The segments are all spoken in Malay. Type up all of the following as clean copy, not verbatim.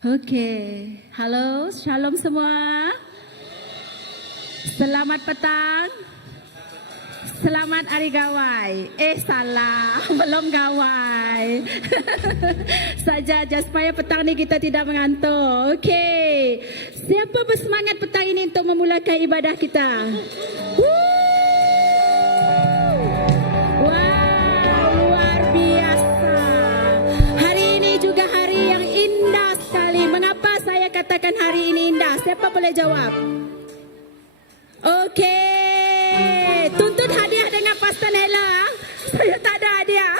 Oke, halo, shalom semua. Selamat petang. Selamat hari gawai. Salah, belum gawai. Saja supaya petang ini kita tidak mengantuk. Oke, siapa bersemangat petang ini untuk memulakan ibadah kita? Wow, luar biasa. Hari ini juga hari yang indah sekali. Mengapa saya katakan hari ini indah? Siapa boleh jawab? Oke, tuntut hadiah dengan Pastor Nela. Saya tak ada hadiah.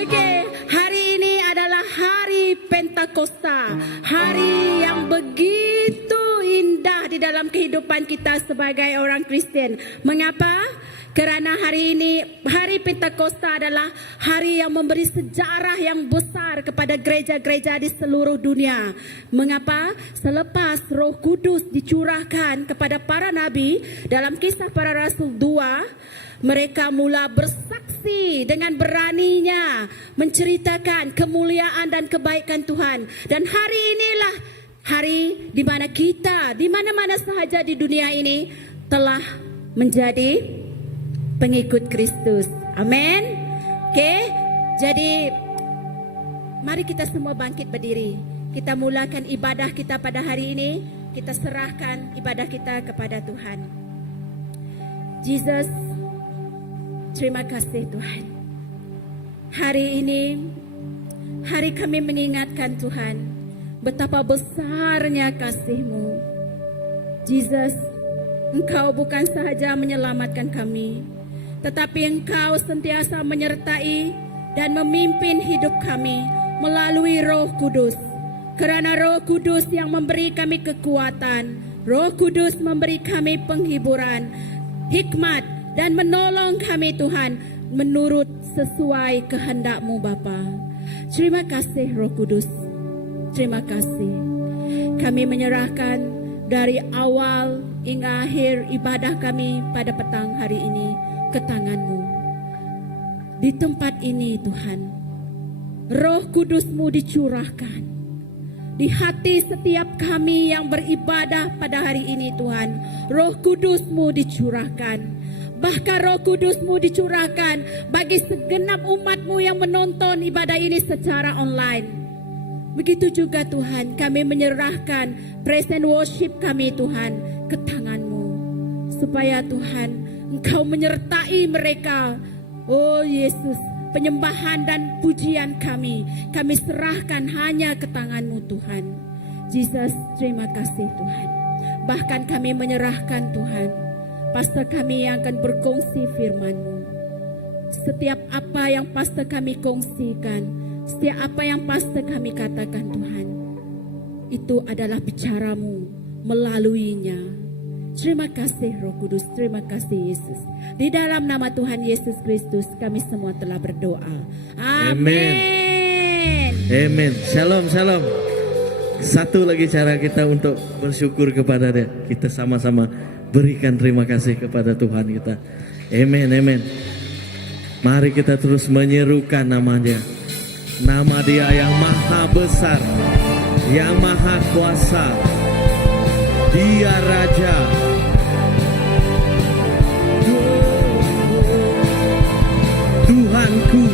Oke, hari ini adalah hari Pentakosta. Hari yang begitu indah di dalam kehidupan kita sebagai orang Kristen. Mengapa? Kerana hari ini, hari Pentakosta adalah hari yang memberi sejarah yang besar kepada gereja-gereja di seluruh dunia. Mengapa? Selepas Roh Kudus dicurahkan kepada para nabi dalam Kisah Para Rasul 2, mereka mula bersaksi dengan beraninya menceritakan kemuliaan dan kebaikan Tuhan. Dan hari inilah hari di mana kita, di mana-mana sahaja di dunia ini telah menjadi pengikut Kristus. Amin. Oke, jadi mari kita semua bangkit berdiri. Kita mulakan ibadah kita pada hari ini. Kita serahkan ibadah kita kepada Tuhan. Jesus, terima kasih Tuhan. Hari ini, hari kami mengingatkan Tuhan betapa besarnya kasih-Mu. Jesus, Engkau bukan sahaja menyelamatkan kami, tetapi Engkau sentiasa menyertai dan memimpin hidup kami melalui Roh Kudus. Kerana Roh Kudus yang memberi kami kekuatan, Roh Kudus memberi kami penghiburan, hikmat, dan menolong kami Tuhan menurut sesuai kehendak-Mu Bapa. Terima kasih Roh Kudus. Terima kasih. Kami menyerahkan dari awal hingga akhir ibadah kami pada petang hari ini ke tangan-Mu. Di tempat ini Tuhan, Roh Kudus-Mu dicurahkan di hati setiap kami yang beribadah pada hari ini Tuhan. Roh Kudus-Mu dicurahkan. Bahkan Roh Kudus-Mu dicurahkan bagi segenap umat-Mu yang menonton ibadah ini secara online. Begitu juga Tuhan, kami menyerahkan praise and worship kami Tuhan ke tangan-Mu. Supaya Tuhan, Engkau menyertai mereka. Oh Yesus, penyembahan dan pujian kami serahkan hanya ke tangan-Mu Tuhan. Jesus, terima kasih Tuhan. Bahkan kami menyerahkan Tuhan, pastor kami yang akan berkongsi firman-Mu. Setiap apa yang pastor kami kongsikan, setiap apa yang pastor kami katakan Tuhan, itu adalah bicara-Mu melaluinya. Terima kasih Roh Kudus, terima kasih Yesus. Di dalam nama Tuhan Yesus Kristus kami semua telah berdoa. Amin. Amin. Shalom, shalom. Satu lagi cara kita untuk bersyukur kepada Dia. Kita sama-sama berikan terima kasih kepada Tuhan kita. Amin, amin. Mari kita terus menyerukan nama-Nya. Nama Dia yang maha besar, yang maha kuasa. Dia Raja. Tuhanku,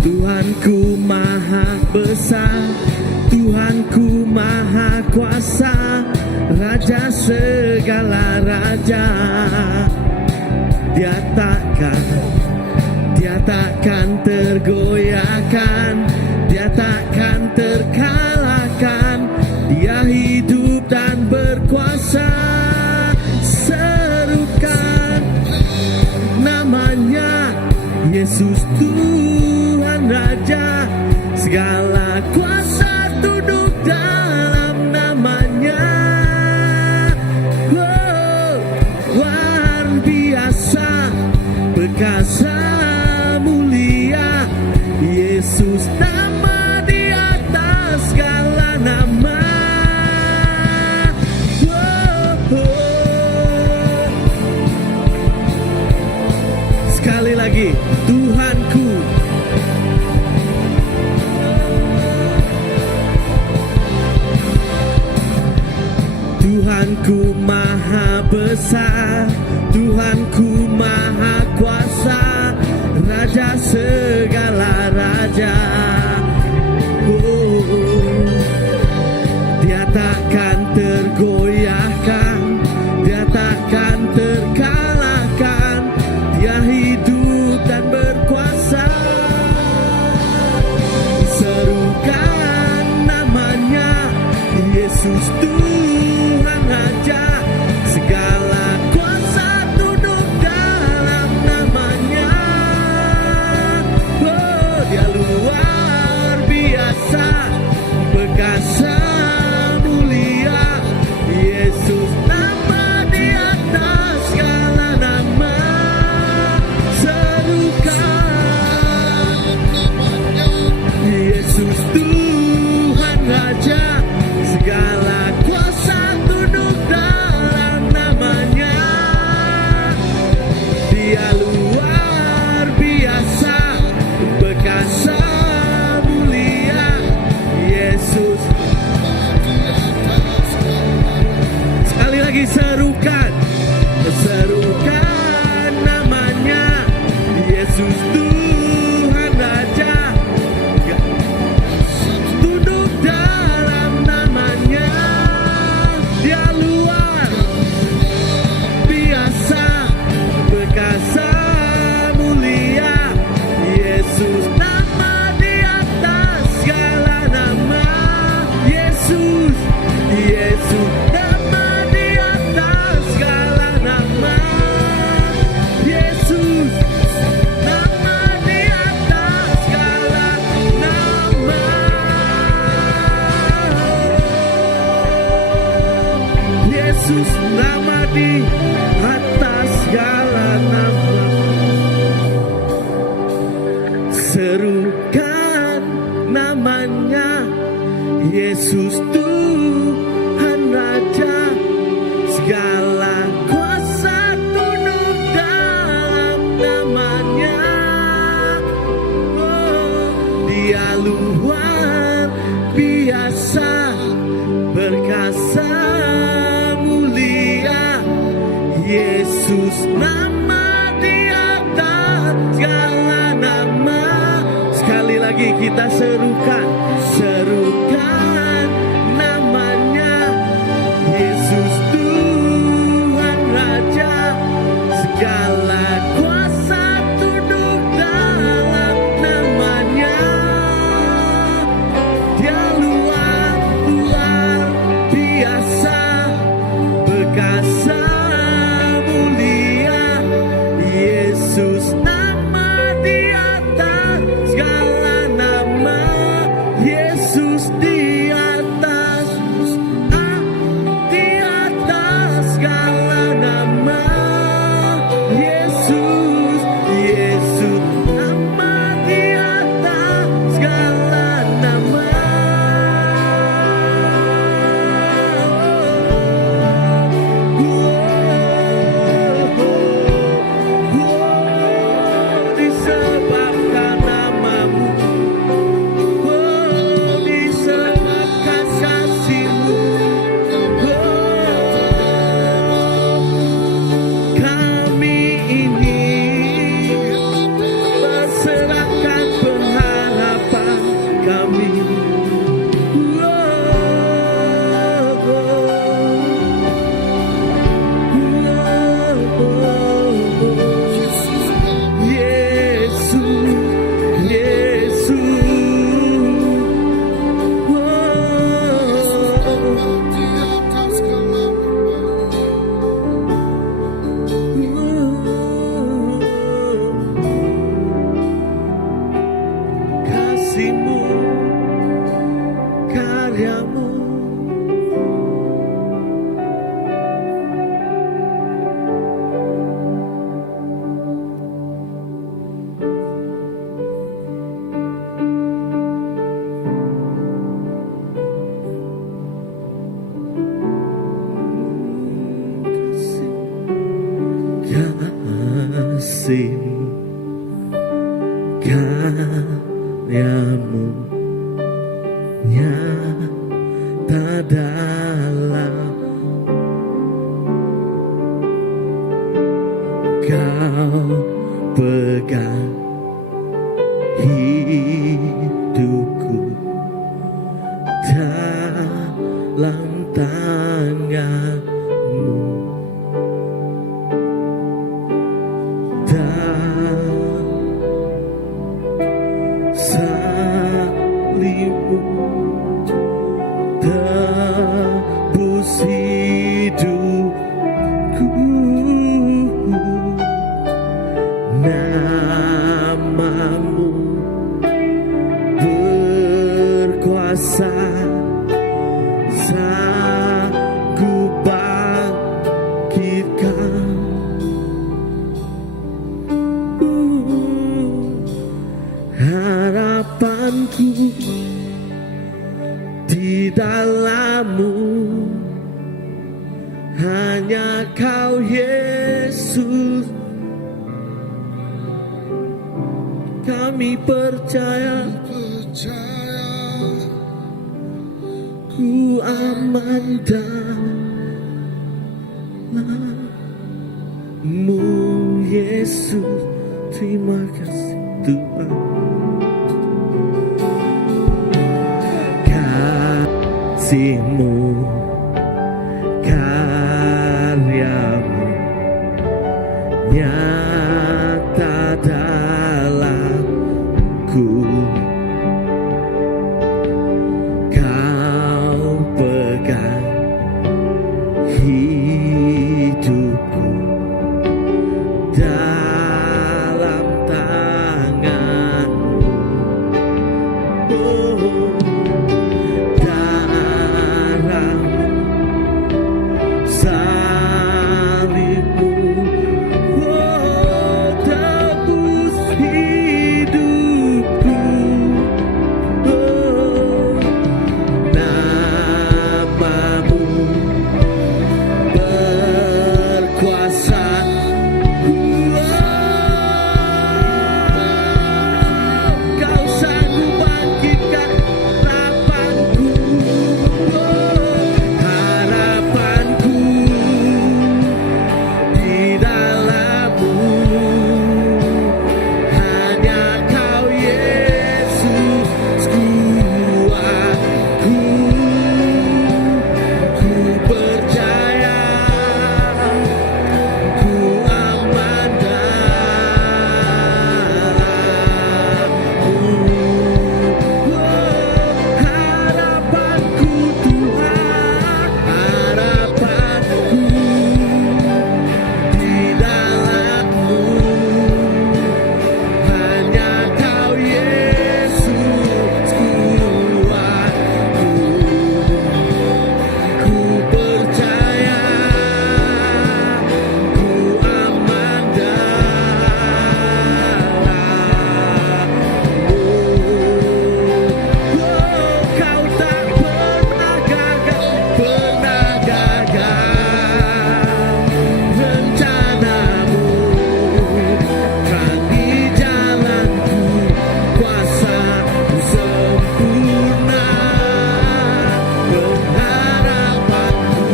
Tuhanku maha besar, Tuhanku maha kuasa, Raja segala raja. Dia takkan tergoyahkan, Dia takkan terkalahkan. Dia hidup dan berkuasa. Serukan namanya Yesus, Tuhan Raja. Segala kuasa tunduk dalam namanya. Oh, luar biasa, perkasa mulia Yesus, nama di atas segala nama. Oh, Tuhanku maha besar, Tuhanku maha kuasa, Raja segala raja. Dia takkan tergoyahkan, Dia takkan terkalahkan, Dia hidup dan berkuasa. Serukan namanya, Yesus Tuhan Raja, segala kuasa tunduk dalam namanya. Oh, Dia luar biasa, perkasa mulia, Yesus nama di atas segala nama. Serukan Yesus Tuhan Raja, segala kuasa tunduk dalam namanya. Dia luar biasa, perkasa mulia, Yesus. Sekali lagi serukan, serukan namanya, Yesus Tuhan Raja, tunduk dalam namanya. Dia luar biasa, perkasa mulia, Yesus nama di atas segala nama. Yesus, Yesus nama di atas segala nama. Yesus nama di atas segala nama. Yesus nama di atas segala nama. Serukan namanya, Yesus Tuhan Raja, segala kuasa tunduk dalam namanya. Oh, Dia luar biasa, perkasa mulia, Yesus nama di atas segala nama. Sekali lagi kita serukan, serukan namanya, Yesus Tuhan Raja, segala kuasa tunduk dalam namanya. Dia luar biasa, perkasa mulia, Yesus nama di atas segala nama. Yesus di atas, di atas segala nama. Yesus, Yesus nama di atas segala nama. Disebabkan namamu, disebabkan kasih-Mu, kami ini berserahkan pengharapan kami. Kasih-Mu, karya-Mu, kasih-Mu, karya-Mu nyata dalam Kau pegang hidupku dalam tanganmu, dan salibmu tebus hidupku. Namamu berkuasa, sanggup bangkitkan. Harapanku di dalam-Mu, hanya Kau Yesus. Kami percaya, ku aman dalam-Mu Yesus. Terima kasih Tuhan. Kasih-Mu, karya-Mu nyata dalamku. Kau pegang hidupku dalam tangan-Mu. Oh, darah-Mu, salib-Mu, oh, tebus hidupku. Oh, namamu berkuasa. Kau sanggup bangkitkan harapanku. Harapanku di dalam-Mu, hanya Kau Yesus kuatku. Ku percaya, ku aman dalam-Mu. Harapanku Tuhan, harapanku di dalam-Mu, hanya Kau Yesus kuatku. Ku percaya, ku aman dalam-Mu. Kau tak pernah gagal rencana-Mu. Terang di jalanku, kuasa-Mu sempurna. Pengharapanku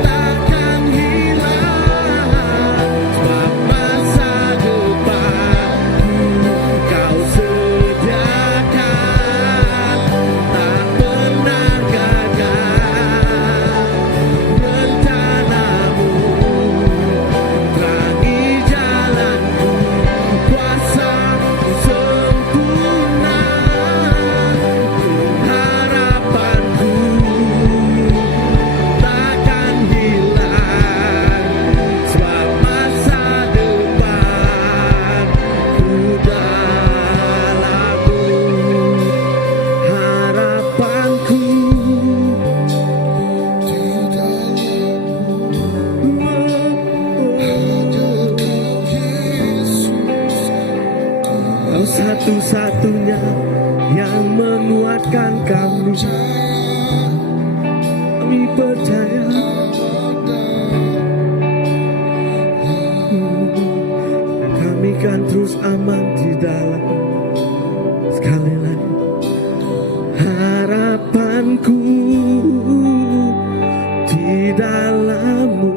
takkan hilang, sebab masa depanku Kau sediakan. Tak pernah gagal rencana-Mu. Terangi jalanku, kuasa-Mu sempurna. Harapanku takkan hilang, sebab masa depanku dalam-Mu. Harapanku Kau satu-satunya yang menguatkan kami. Kami percaya, kami kan terus aman di dalam. Sekali lagi, harapanku di dalam-Mu,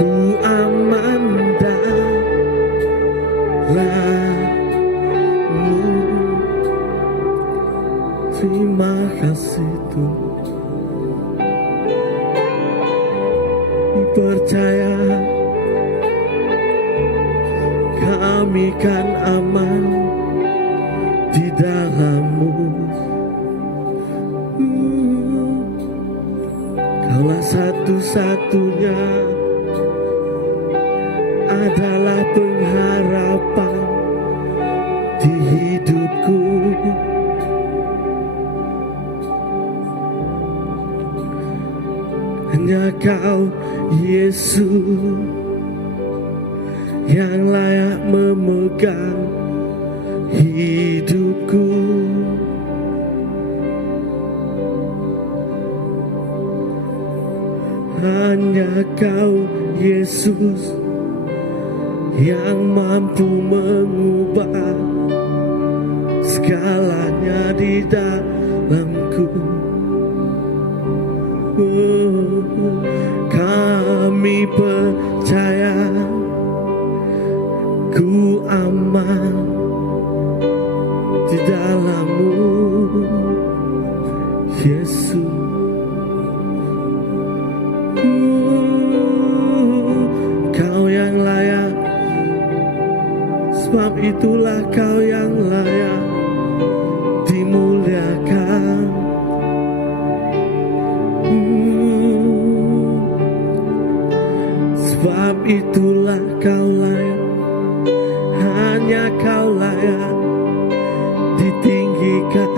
ku aman dalam-Mu. Terima kasih Tuhan. Percaya kami kan aman di dalam-Mu. Kaulah satu-satunya adalah pengharapan di hidupku. Hanya Kau Yesus yang layak memegang hidupku. Hanya Kau Yesus yang mampu mengubah segalanya di dalamku. Kami percaya ku aman di dalam-Mu, Yesus. Kau yang layak, sebab itulah Kau yang layak dimuliakan. Sebab itulah Kau layak, hanya Kau layak ditinggikan.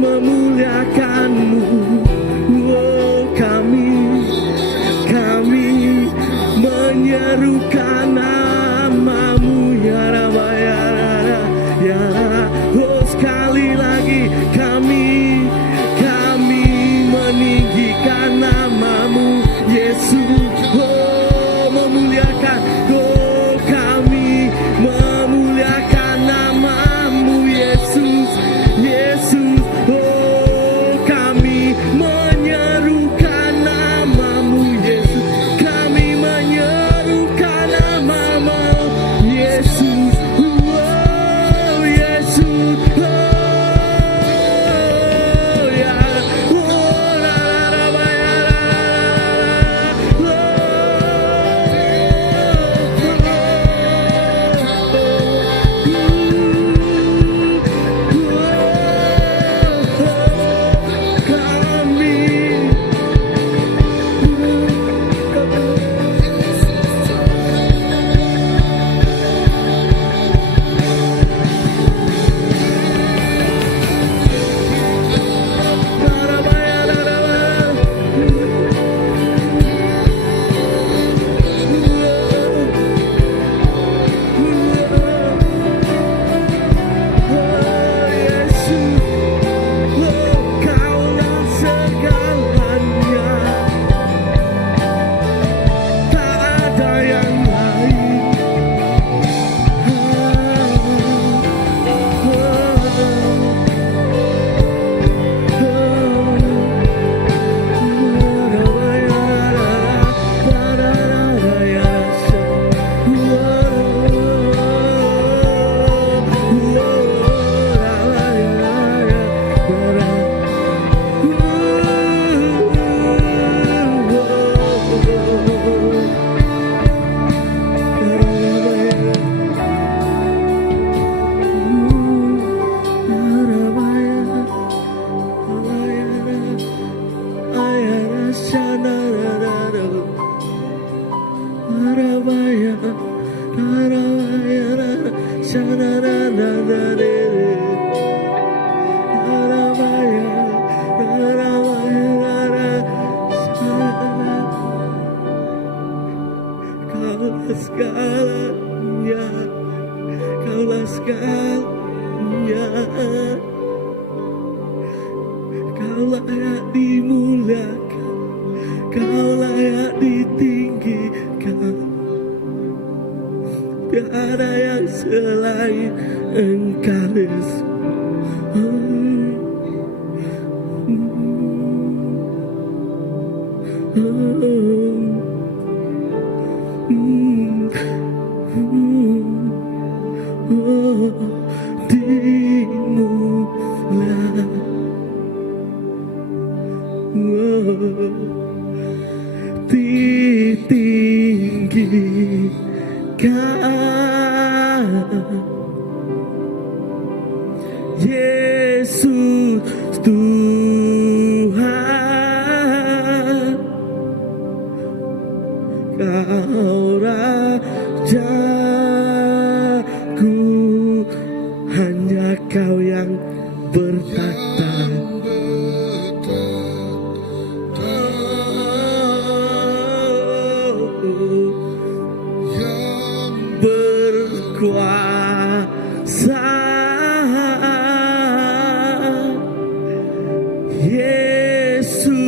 memuliakan-Mu. menyerukan namamu ya Rabbi ya Rabbi ya Rabbi. Oh sekali lagi kami meninggikan namamu Yesus. Oh memuliakan, oh kami memuliakan namamu Yesus. Yesus, oh kami menyerukan namamu Yesus. Kami menyerukan namamu Yesus. Oh Yesus, oh ya, oh la la la ya segalanya, Kaulah segalanya, Kau layak dimuliakan, Kau layak ditinggikan. Tiada yang selain Engkau Yesus. Ditinggikan Yesus Tuhan, Kau Rajaku, hanya Kau yang bertakhta. Berkuasa Yesus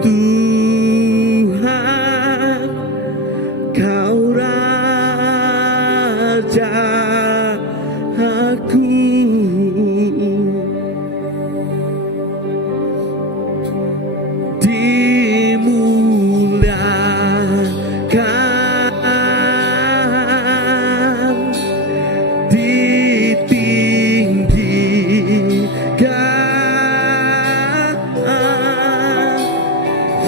Tuhan, Kau Rajaku, dimuliakan, ditinggikan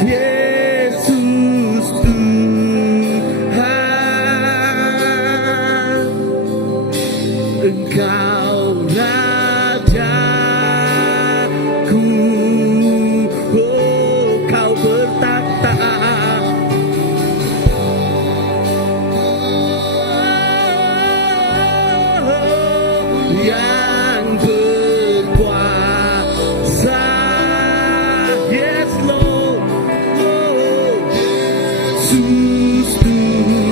Yesus Tuhan, Engkau Rajaku, oh Kau bertakhta. Yang berkuasa, yes Lord, oh Yesus Tuhan.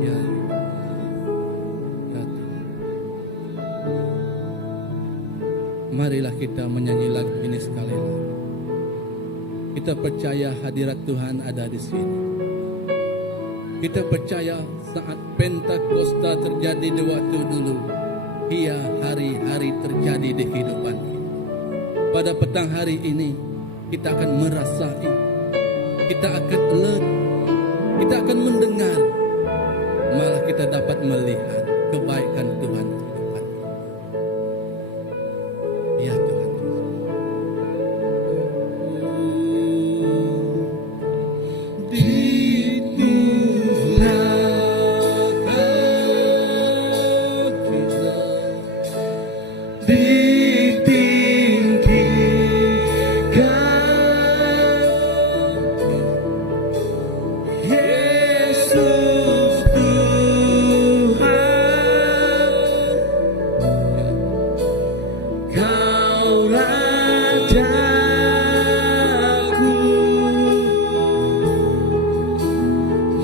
Ya, ya Tuhan. Marilah kita menyanyi lagu ini sekali lagi. Kita percaya hadirat Tuhan ada di sini. Kita percaya saat Pentakosta terjadi di waktu dulu, ia hari-hari terjadi di kehidupan kita. Pada petang hari ini, kita akan merasai, kita akan alert, kita akan mendengar, malah kita dapat melihat kebaikan Tuhan di kehidupan kita. Ya Tuhan.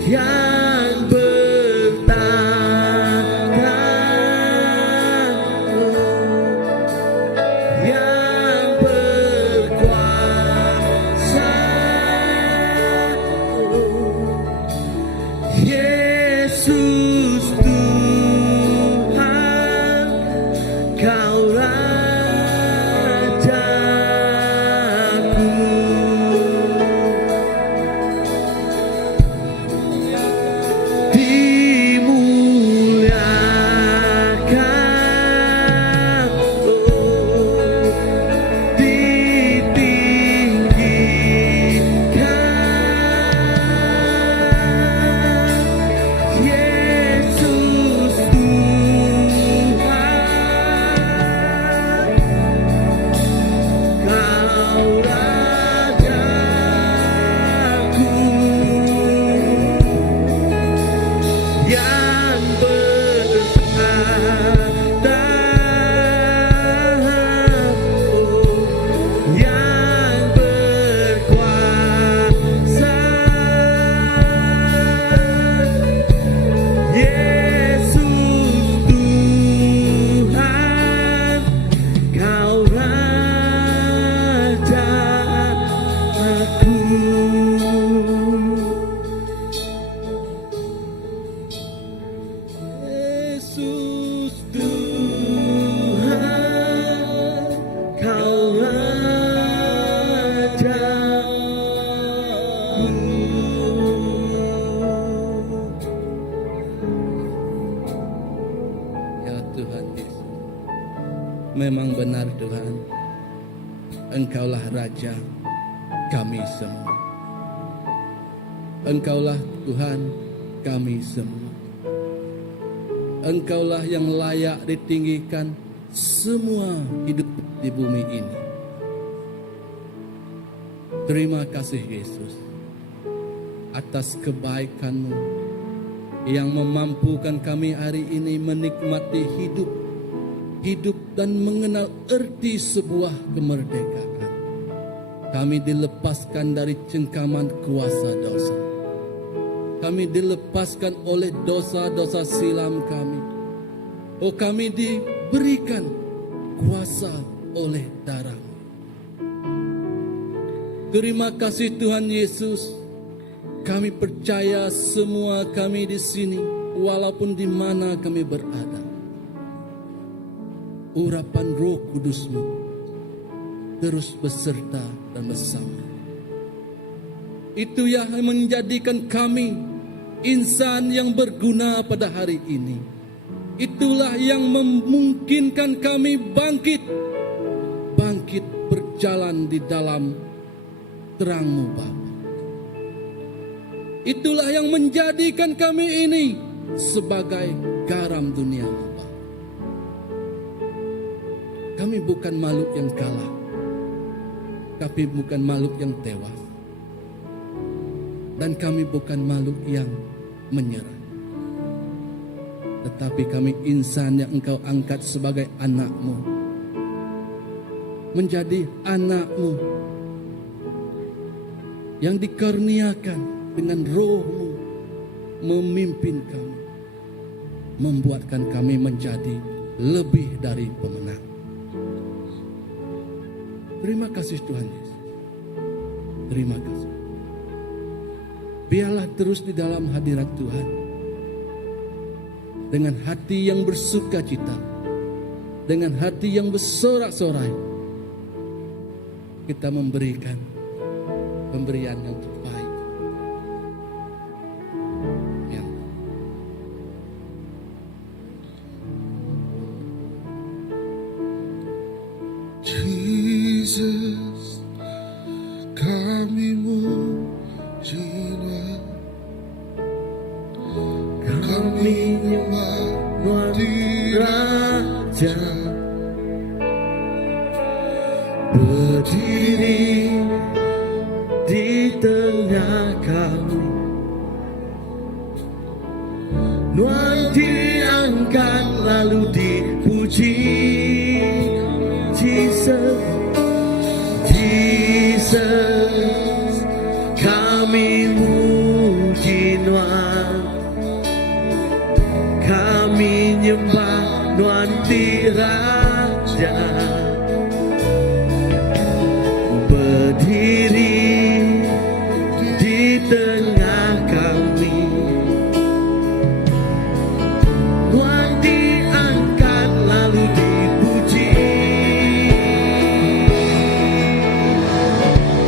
Yang bertahan, yang berkuasa, Yesus Tuhan, Kau Rajaku. Dimuliakan, ditinggikan, Yesus Tuhan, Kau Rajaku. Yang bertahta, yang berkuasa, Yesus Tuhan, Kau Rajaku. Yesus Tuhan, Kau Rajaku. Ya Tuhan Yesus, memang benar Tuhan, Engkaulah Raja kami semua. Engkaulah Tuhan kami semua. Engkaulah yang layak ditinggikan semua hidup di bumi ini. Terima kasih Yesus atas kebaikan-Mu yang memampukan kami hari ini menikmati hidup dan mengenal erti sebuah kemerdekaan. Kami dilepaskan dari cengkaman kuasa dosa. Kami dilepaskan oleh dosa-dosa silam kami. Oh, kami diberikan kuasa oleh darah-Mu. Terima kasih Tuhan Yesus. Kami percaya semua kami di sini, walaupun di mana kami berada, urapan Roh Kudus-Mu terus beserta dan bersama. Itu yang menjadikan kami insan yang berguna pada hari ini. Itulah yang memungkinkan kami bangkit berjalan di dalam terang-Mu Bapa. Itulah yang menjadikan kami ini sebagai garam dunia Bapa. Kami bukan makhluk yang kalah, tapi bukan makhluk yang tewas. Dan kami bukan makhluk yang menyerah, tetapi kami insan yang Engkau angkat sebagai anak-Mu, menjadi anak-Mu yang dikaruniakan dengan Roh-Mu, memimpin kami, membuatkan kami menjadi lebih dari pemenang. Terima kasih Tuhan Yesus. Terima kasih. Biarlah terus di dalam hadirat Tuhan, dengan hati yang bersuka cita, dengan hati yang bersorak-sorai, kita memberikan pemberian yang terbaik. Ya. Jesus, kami mujinya, kami nyembah Raja berdiri di tengah kami, Tuhan diangkat lalu dipuji. Jesus, Jesus, kami muji Tuhan, kami nyembah Tuhan di Raja, berdiri di tengah kami, Tuhan diangkat lalu dipuji.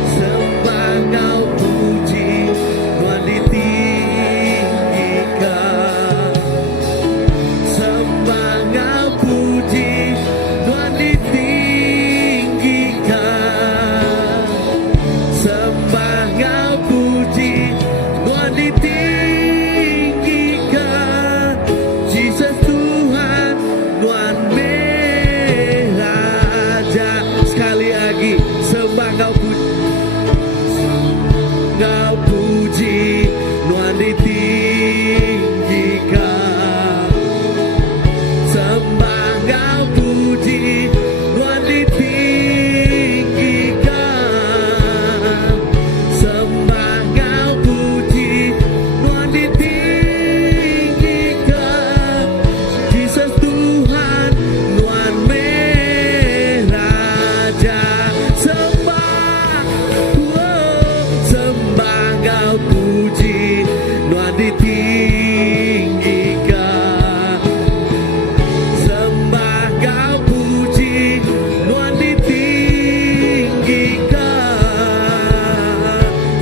Sembah Kau puji, Tuhan ditinggikan. Sembah Kau puji, Tuhan ditinggikan. Sembah Kau puji, Tuhan ditinggikan. Jesus Tuhan, Tuhan Raja. Sekali lagi, sembah Kau puji, Kau puji, Tuhan ditinggikan. Sembah Kau puji, Tuhan ditinggikan. Sembah Kau puji, Tuhan ditinggikan. Jesus Tuhan, Tuhan Raja. Sembah, sembah Kau puji, Tuhan ditinggikan. Sembah Kau puji, Tuhan ditinggikan.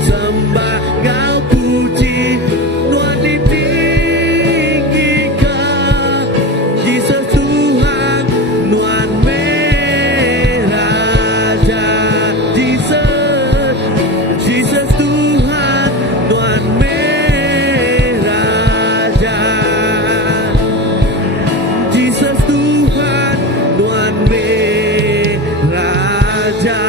Sembah Kau puji, Tuhan ditinggikan. Jesus Tuhan, Tuhan Raja. Jesus, Jesus Tuhan, Tuhan Raja. Jesus Tuhan, Tuhan Raja.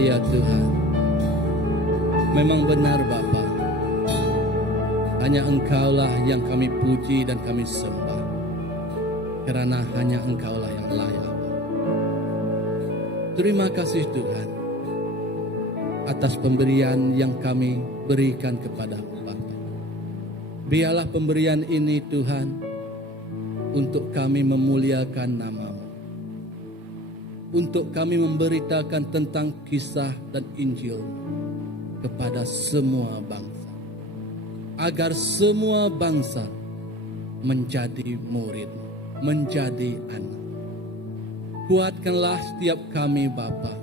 Iya Tuhan, memang benar Bapa. Hanya Engkaulah yang kami puji dan kami sembah, karena hanya Engkaulah yang layak. Terima kasih Tuhan atas pemberian yang kami berikan kepada Bapa. Biarlah pemberian ini Tuhan untuk kami memuliakan nama-Mu, untuk kami memberitakan tentang kisah dan Injil kepada semua bangsa, agar semua bangsa menjadi murid, menjadi anak. Kuatkanlah setiap kami Bapa,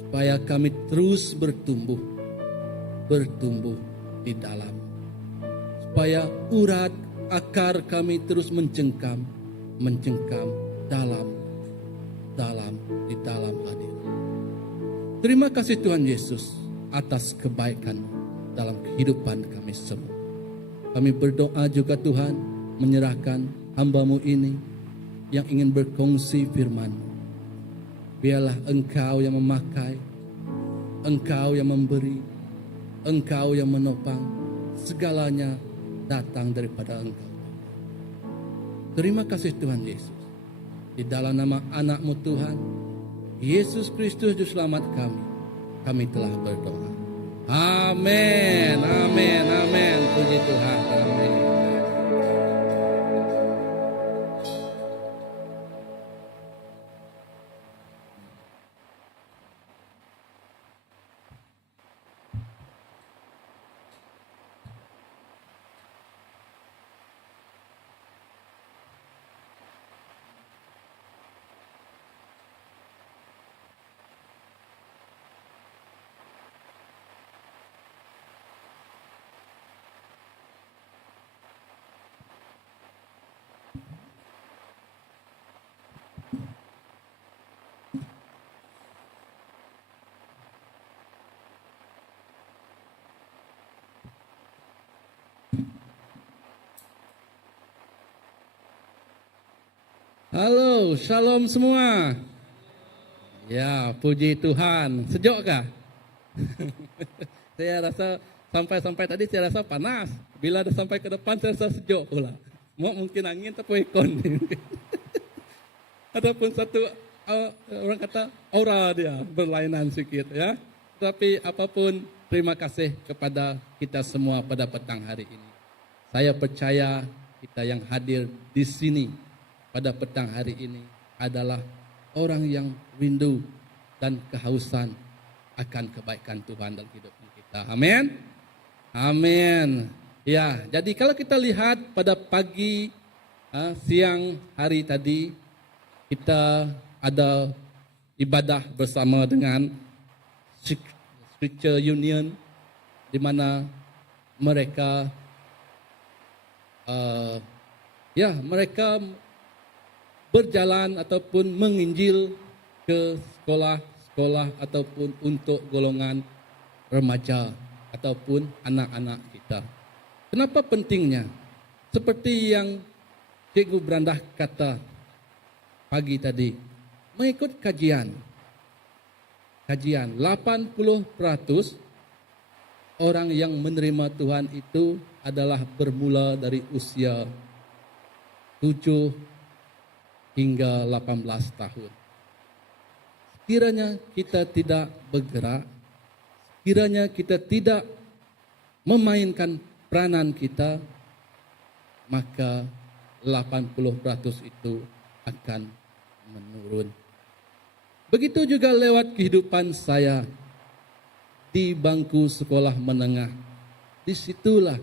supaya kami terus bertumbuh di dalam, supaya urat akar kami terus mencengkam di dalam hadirat. Terima kasih Tuhan Yesus atas kebaikan dalam kehidupan kami semua. Kami berdoa juga Tuhan, menyerahkan hamba-Mu ini yang ingin berkongsi firman-Mu. Biarlah Engkau yang memakai, Engkau yang memberi, Engkau yang menopang, segalanya datang daripada Engkau. Terima kasih Tuhan Yesus. Di dalam nama anak-Mu Tuhan, Yesus Kristus Juru Selamat kami telah berdoa. Amin, amin, amin. Puji Tuhan, amin. Halo, shalom semua. Ya, puji Tuhan. Sejuk kah? Saya rasa sampai tadi saya rasa panas. Bila dah sampai ke depan saya rasa sejuk pula. Mungkin angin tapi ikon. Ataupun satu orang kata aura dia berlainan sedikit ya. Tapi apapun, terima kasih kepada kita semua pada petang hari ini. Saya percaya kita yang hadir di sini pada petang hari ini adalah orang yang rindu dan kehausan akan kebaikan Tuhan dalam hidup kita. Amin. Amin. Ya, jadi kalau kita lihat pada pagi, siang hari tadi, kita ada ibadah bersama dengan Scripture Union, di mana mereka mereka berjalan ataupun menginjil ke sekolah-sekolah ataupun untuk golongan remaja ataupun anak-anak kita. Kenapa pentingnya? Seperti yang Cikgu Brandah kata pagi tadi, mengikut kajian 80% orang yang menerima Tuhan itu adalah bermula dari usia 7 hingga 18 tahun. Kiranya kita tidak bergerak, kiranya kita tidak memainkan peranan kita, maka 80% itu akan menurun. Begitu juga lewat kehidupan saya di bangku sekolah menengah. Disitulah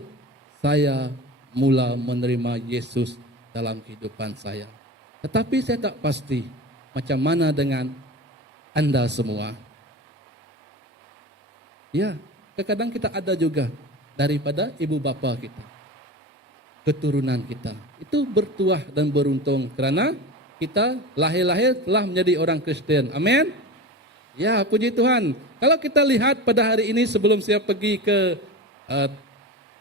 saya mula menerima Yesus dalam kehidupan saya. Tetapi saya tak pasti macam mana dengan Anda semua. Ya, kadang-kadang kita ada juga daripada ibu bapa kita, keturunan kita. Itu bertuah dan beruntung kerana kita lahir-lahir telah menjadi orang Kristen. Amin. Ya, puji Tuhan. Kalau kita lihat pada hari ini sebelum saya pergi ke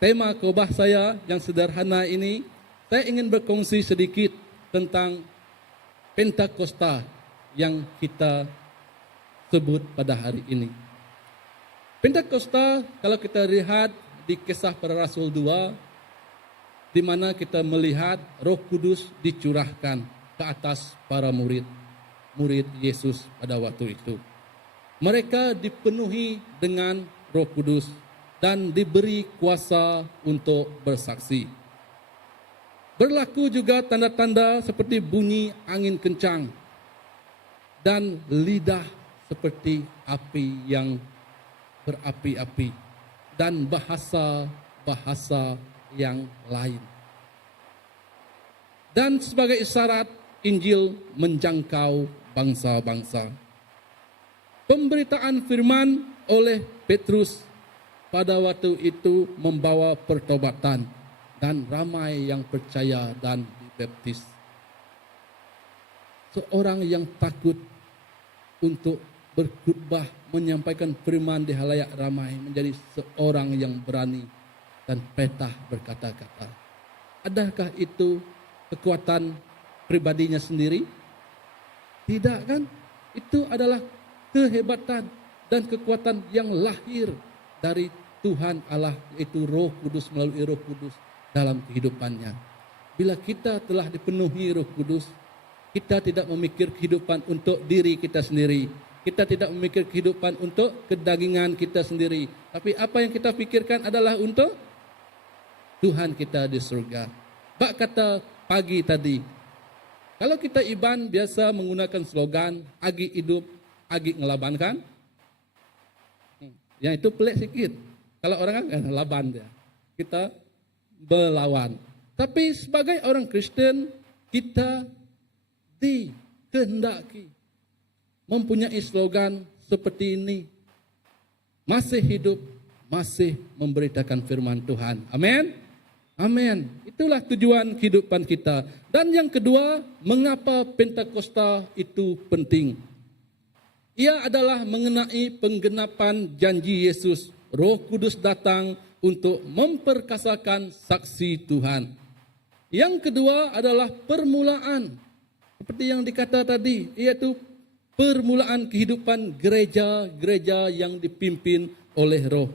tema khotbah saya yang sederhana ini, saya ingin berkongsi sedikit tentang Pentakosta yang kita sebut pada hari ini. Pentakosta kalau kita lihat di Kisah Para Rasul 2, di mana kita melihat Roh Kudus dicurahkan ke atas para murid Yesus pada waktu itu. Mereka dipenuhi dengan Roh Kudus dan diberi kuasa untuk bersaksi. Berlaku juga tanda-tanda seperti bunyi angin kencang dan lidah seperti api yang berapi-api dan bahasa-bahasa yang lain. Dan sebagai isyarat Injil menjangkau bangsa-bangsa. Pemberitaan firman oleh Petrus pada waktu itu membawa pertobatan dan ramai yang percaya dan dibaptis. Seorang yang takut untuk berkhutbah, menyampaikan firman di halayak ramai, menjadi seorang yang berani dan petah berkata-kata. Adakah itu kekuatan pribadinya sendiri? Tidak kan? Itu adalah kehebatan dan kekuatan yang lahir dari Tuhan Allah, yaitu Roh Kudus melalui Roh Kudus dalam kehidupannya. Bila kita telah dipenuhi Roh Kudus, kita tidak memikir kehidupan untuk diri kita sendiri. Kita tidak memikir kehidupan untuk kedagingan kita sendiri. Tapi apa yang kita pikirkan adalah untuk Tuhan kita di surga. Bak kata pagi tadi, kalau kita Iban biasa menggunakan slogan, agi hidup, agi ngelaban kan? Yang itu pelik sikit. Kalau orang kan laban dia. Kita melawan. Tapi sebagai orang Kristen, kita dikehendaki mempunyai slogan seperti ini. Masih hidup, masih memberitakan firman Tuhan. Amin. Amin. Itulah tujuan kehidupan kita. Dan yang kedua, mengapa Pentakosta itu penting? Ia adalah mengenai penggenapan janji Yesus. Roh Kudus datang untuk memperkasakan saksi Tuhan. Yang kedua adalah permulaan. Seperti yang dikata tadi, yaitu permulaan kehidupan gereja-gereja yang dipimpin oleh Roh.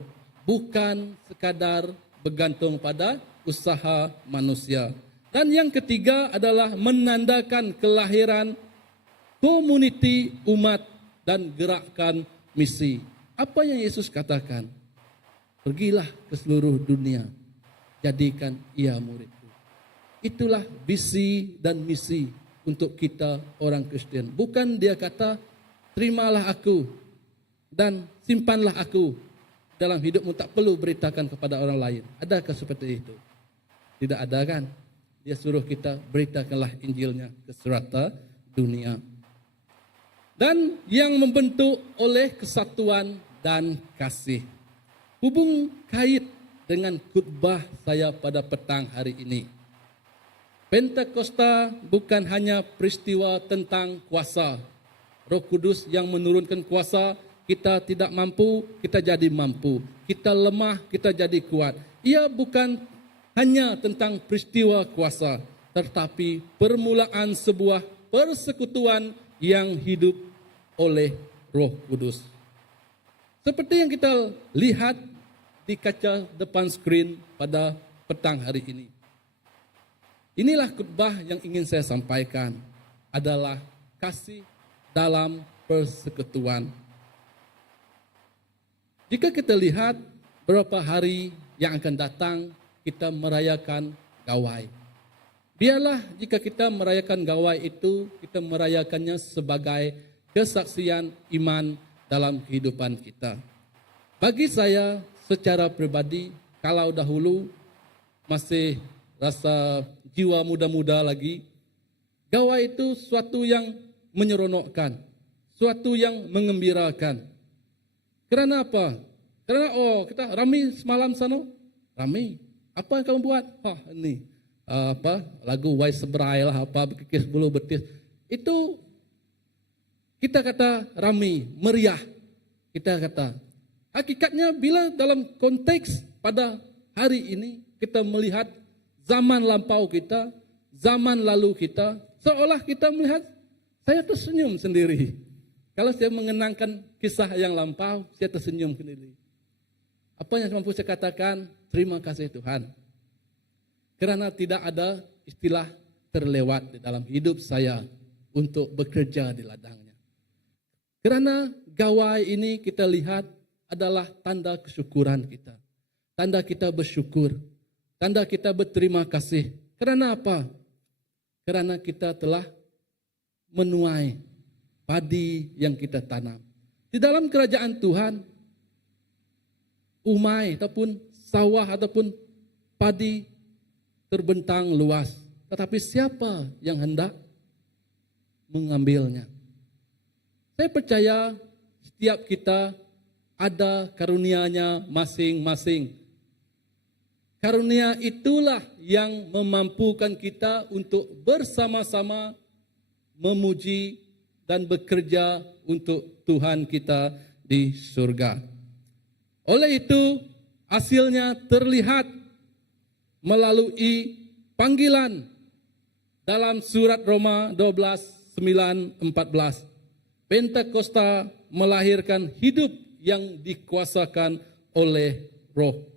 Bukan sekadar bergantung pada usaha manusia. Dan yang ketiga adalah menandakan kelahiran komuniti umat dan gerakan misi. Apa yang Yesus katakan? Pergilah ke seluruh dunia, jadikan ia muridku. Itulah visi dan misi untuk kita orang Kristen. Bukan dia kata, terimalah aku dan simpanlah aku dalam hidupmu, tak perlu beritakan kepada orang lain. Adakah seperti itu? Tidak ada kan? Dia suruh kita beritakanlah Injilnya ke serata dunia. Dan yang membentuk oleh kesatuan dan kasih. Hubung kait dengan khutbah saya pada petang hari ini. Pentakosta bukan hanya peristiwa tentang kuasa. Roh Kudus yang menurunkan kuasa, kita tidak mampu, kita jadi mampu. Kita lemah, kita jadi kuat. Ia bukan hanya tentang peristiwa kuasa, tetapi permulaan sebuah persekutuan yang hidup oleh Roh Kudus. Seperti yang kita lihat di kaca depan skrin pada petang hari ini. Inilah khutbah yang ingin saya sampaikan, adalah kasih dalam persekutuan. Jika kita lihat beberapa hari yang akan datang, kita merayakan Gawai. Biarlah jika kita merayakan Gawai itu, kita merayakannya sebagai kesaksian iman dalam kehidupan kita. Bagi saya secara pribadi, kalau dahulu masih rasa jiwa muda-muda lagi, Gawai itu suatu yang menyeronokkan, suatu yang mengembirakan. Kerana apa? Kerana kita rami semalam sana, rami. Apa yang kamu buat? Ini lagu Wai Sebrai lah, berkikis bulu betis. Itu kita kata rami, meriah. Kita kata. Hakikatnya bila dalam konteks pada hari ini kita melihat zaman lampau kita, zaman lalu kita, seolah kita melihat, saya tersenyum sendiri. Kalau saya mengenangkan kisah yang lampau, saya tersenyum sendiri. Apa yang mampu saya katakan? Terima kasih Tuhan. Kerana tidak ada istilah terlewat di dalam hidup saya untuk bekerja di ladangnya. Kerana Gawai ini kita lihat adalah tanda kesyukuran kita. Tanda kita bersyukur. Tanda kita berterima kasih. Kerana apa? Kerana kita telah menuai padi yang kita tanam. Di dalam kerajaan Tuhan, umai ataupun sawah ataupun padi terbentang luas. Tetapi siapa yang hendak mengambilnya? Saya percaya setiap kita ada karunia-Nya masing-masing. Karunia itulah yang memampukan kita untuk bersama-sama memuji dan bekerja untuk Tuhan kita di surga. Oleh itu, hasilnya terlihat melalui panggilan dalam surat Roma 12:9-14. Pentakosta melahirkan hidup yang dikuasakan oleh Roh.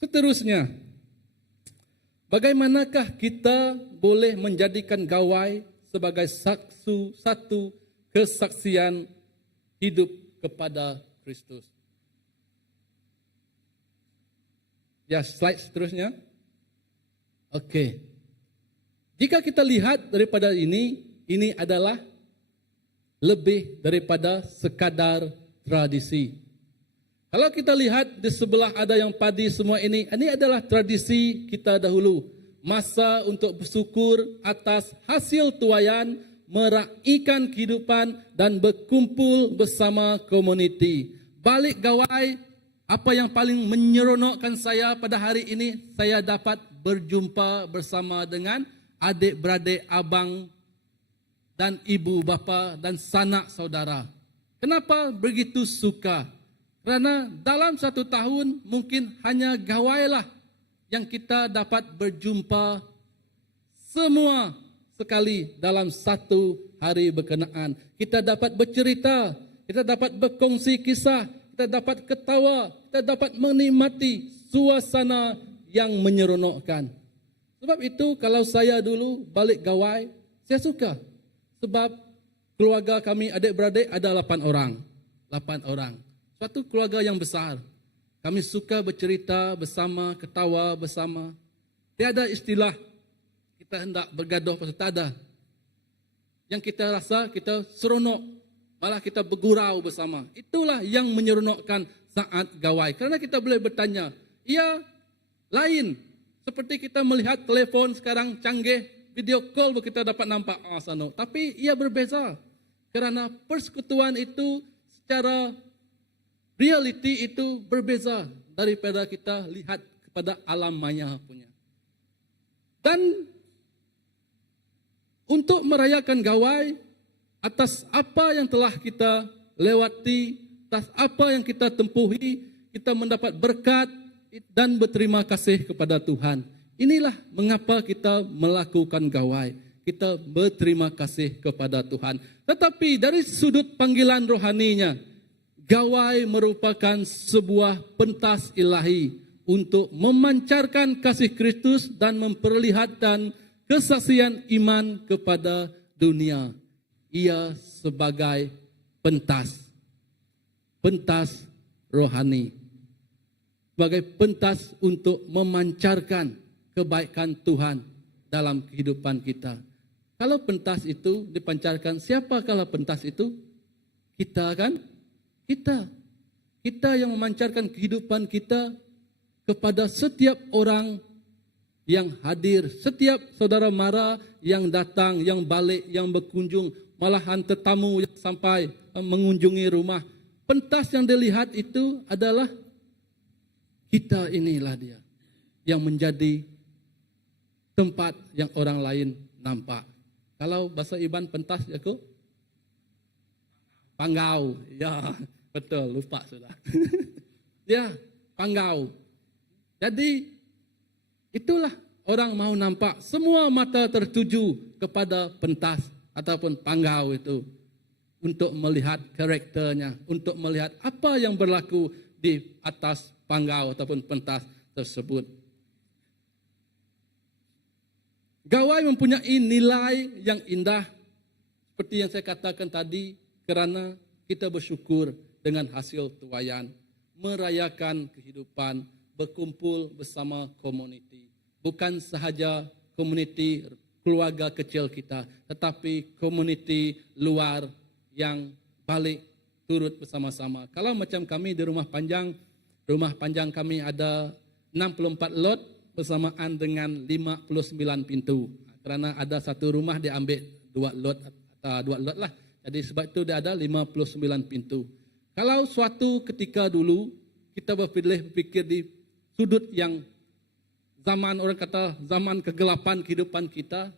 Seterusnya, bagaimanakah kita boleh menjadikan gawai sebagai satu kesaksian hidup kepada Kristus? Ya, slide seterusnya. Oke. Jika kita lihat daripada ini adalah lebih daripada sekadar tradisi. Kalau kita lihat di sebelah ada yang padi semua ini adalah tradisi kita dahulu. Masa untuk bersyukur atas hasil tuaian, meraihkan kehidupan dan berkumpul bersama komuniti. Balik gawai, apa yang paling menyeronokkan saya pada hari ini, saya dapat berjumpa bersama dengan adik-beradik, abang dan ibu bapa dan sanak saudara. Kenapa begitu suka? Kerana dalam 1 tahun mungkin hanya gawailah yang kita dapat berjumpa semua sekali dalam 1 hari berkenaan. Kita dapat bercerita, kita dapat berkongsi kisah, kita dapat ketawa, kita dapat menikmati suasana yang menyeronokkan. Sebab itu kalau saya dulu balik gawai, saya suka. Sebab keluarga kami adik-beradik ada 8 orang. 8 orang. Suatu keluarga yang besar. Kami suka bercerita bersama, ketawa bersama. Tiada istilah kita hendak bergaduh pasal tak ada. Yang kita rasa kita seronok, malah kita bergurau bersama. Itulah yang menyeronokkan saat gawai. Kerana kita boleh bertanya, ia lain. Seperti kita melihat telefon sekarang canggih, video call kita dapat nampak sana. Tapi ia berbeza. Kerana persekutuan itu secara realiti itu berbeza daripada kita lihat kepada alam maya punya. Dan untuk merayakan gawai atas apa yang telah kita lewati, atas apa yang kita tempuhi, kita mendapat berkat dan berterima kasih kepada Tuhan. Inilah mengapa kita melakukan gawai. Kita berterima kasih kepada Tuhan. Tetapi dari sudut panggilan rohaninya, gawai merupakan sebuah pentas ilahi untuk memancarkan kasih Kristus dan memperlihatkan kesaksian iman kepada dunia. Ia sebagai pentas rohani. Sebagai pentas untuk memancarkan kebaikan Tuhan dalam kehidupan kita. Kalau pentas itu dipancarkan, siapakah pentas itu? Kita kan? Kita yang memancarkan kehidupan kita kepada setiap orang yang hadir, setiap saudara mara yang datang, yang balik, yang berkunjung, malahan tetamu yang sampai mengunjungi rumah. Pentas yang dilihat itu adalah kita, inilah dia yang menjadi tempat yang orang lain nampak. Kalau bahasa Iban pentas ya kok? Panggau. Ya, betul, lupa sudah. Ya, panggau. Jadi itulah orang mau nampak, semua mata tertuju kepada pentas ataupun panggau itu untuk melihat karakternya, untuk melihat apa yang berlaku di atas panggau ataupun pentas tersebut. Gawai mempunyai nilai yang indah seperti yang saya katakan tadi, kerana kita bersyukur dengan hasil tuaian, merayakan kehidupan, berkumpul bersama komuniti. Bukan sahaja komuniti keluarga kecil kita, tetapi komuniti luar yang balik turut bersama-sama. Kalau macam kami di rumah panjang kami ada 64 lot bersamaan dengan 59 pintu. Kerana ada satu rumah dia ambil 2 lot lah. Jadi sebab itu dia ada 59 pintu. Kalau suatu ketika dulu kita berpikir di sudut yang zaman, orang kata zaman kegelapan kehidupan kita.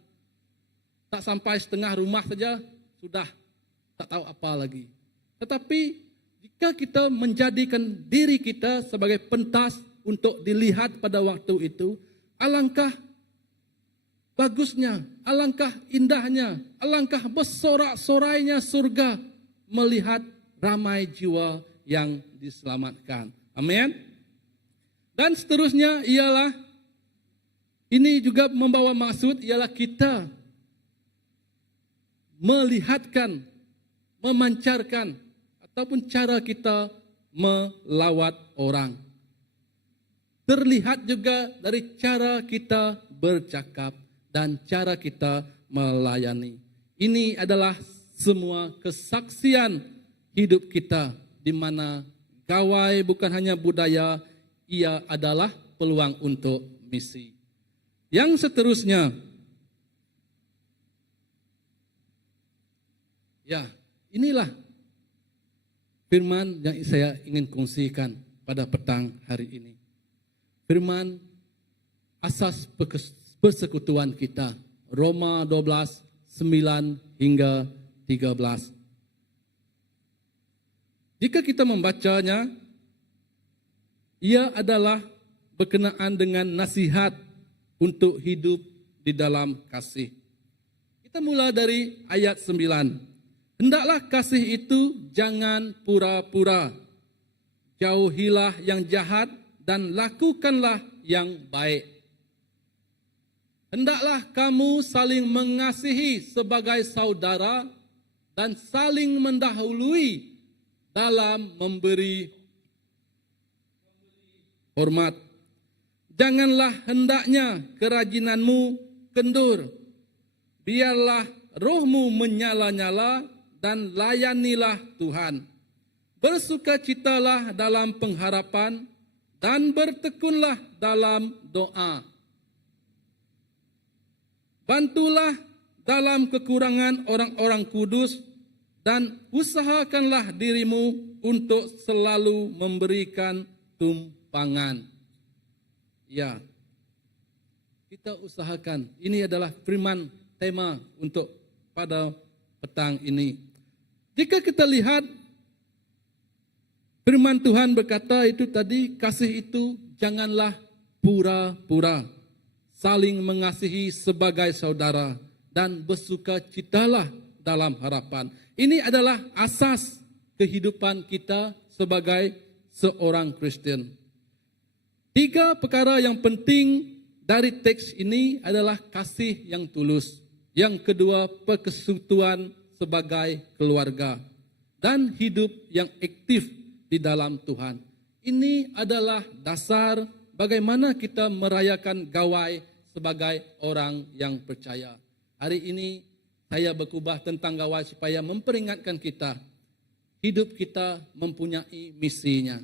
Tak sampai setengah rumah saja sudah tak tahu apa lagi. Tetapi jika kita menjadikan diri kita sebagai pentas untuk dilihat pada waktu itu, alangkah bagusnya, alangkah indahnya, alangkah bersorak-sorainya surga melihat ramai jiwa yang diselamatkan. Amin. Dan seterusnya ialah, ini juga membawa maksud ialah kita melihatkan, memancarkan, ataupun cara kita melawat orang. Terlihat juga dari cara kita bercakap dan cara kita melayani. Ini adalah semua kesaksian hidup kita, di mana gawai bukan hanya budaya, ia adalah peluang untuk misi. Yang seterusnya, ya, inilah firman yang saya ingin kongsikan pada petang hari ini. Firman asas persekutuan kita, Roma 12, 9 hingga 13. Jika kita membacanya, ia adalah berkenaan dengan nasihat untuk hidup di dalam kasih. Kita mula dari ayat 9. Hendaklah kasih itu jangan pura-pura. Jauhilah yang jahat dan lakukanlah yang baik. Hendaklah kamu saling mengasihi sebagai saudara dan saling mendahului dalam memberi hormat. Janganlah hendaknya kerajinanmu kendur. Biarlah rohmu menyala-nyala dan layanilah Tuhan. Bersukacitalah dalam pengharapan dan bertekunlah dalam doa. Bantulah dalam kekurangan orang-orang kudus dan usahakanlah dirimu untuk selalu memberikan tumpangan. Ya, kita usahakan. Ini adalah firman tema untuk pada petang ini. Jika kita lihat firman Tuhan berkata itu tadi, kasih itu janganlah pura-pura. Saling mengasihi sebagai saudara dan bersukacitalah dalam harapan. Ini adalah asas kehidupan kita sebagai seorang Kristen. 3 perkara yang penting dari teks ini adalah kasih yang tulus. Yang kedua, persekutuan sebagai keluarga. Dan hidup yang aktif di dalam Tuhan. Ini adalah dasar bagaimana kita merayakan gawai sebagai orang yang percaya. Hari ini saya berkhotbah tentang gawai supaya memperingatkan kita. Hidup kita mempunyai misinya,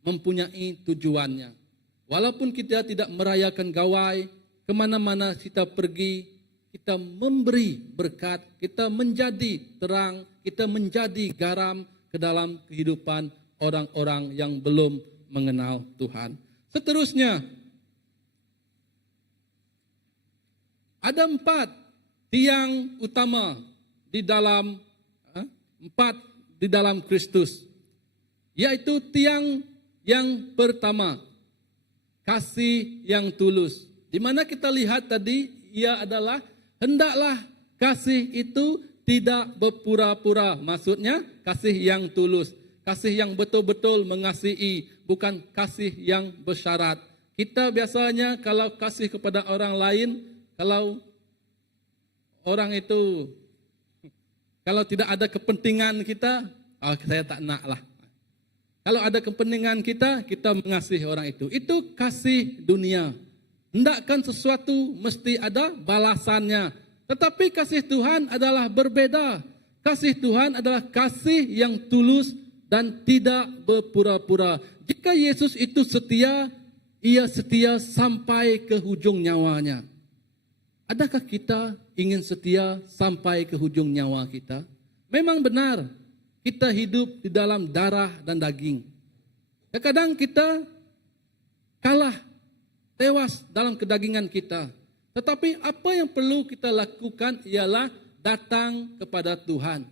mempunyai tujuannya. Walaupun kita tidak merayakan gawai, kemana-mana kita pergi, kita memberi berkat, kita menjadi terang, kita menjadi garam ke dalam kehidupan orang-orang yang belum mengenal Tuhan. Seterusnya, ada 4 tiang utama di dalam 4 di dalam Kristus, yaitu tiang yang pertama, kasih yang tulus. Di mana kita lihat tadi, ia adalah hendaklah kasih itu tidak berpura-pura. Maksudnya kasih yang tulus, kasih yang betul-betul mengasihi, bukan kasih yang bersyarat. Kita biasanya kalau kasih kepada orang lain, kalau orang itu kalau tidak ada kepentingan kita, saya tak nak lah. Kalau ada kepentingan kita, kita mengasihi orang itu. Itu kasih dunia. Hendakkan sesuatu mesti ada balasannya. Tetapi kasih Tuhan adalah berbeda. Kasih Tuhan adalah kasih yang tulus dan tidak berpura-pura. Jika Yesus itu setia, ia setia sampai ke hujung nyawanya. Adakah kita ingin setia sampai ke hujung nyawa kita? Memang benar, kita hidup di dalam darah dan daging. Kadang kita kalah tewas dalam kedagingan kita. Tetapi apa yang perlu kita lakukan ialah datang kepada Tuhan.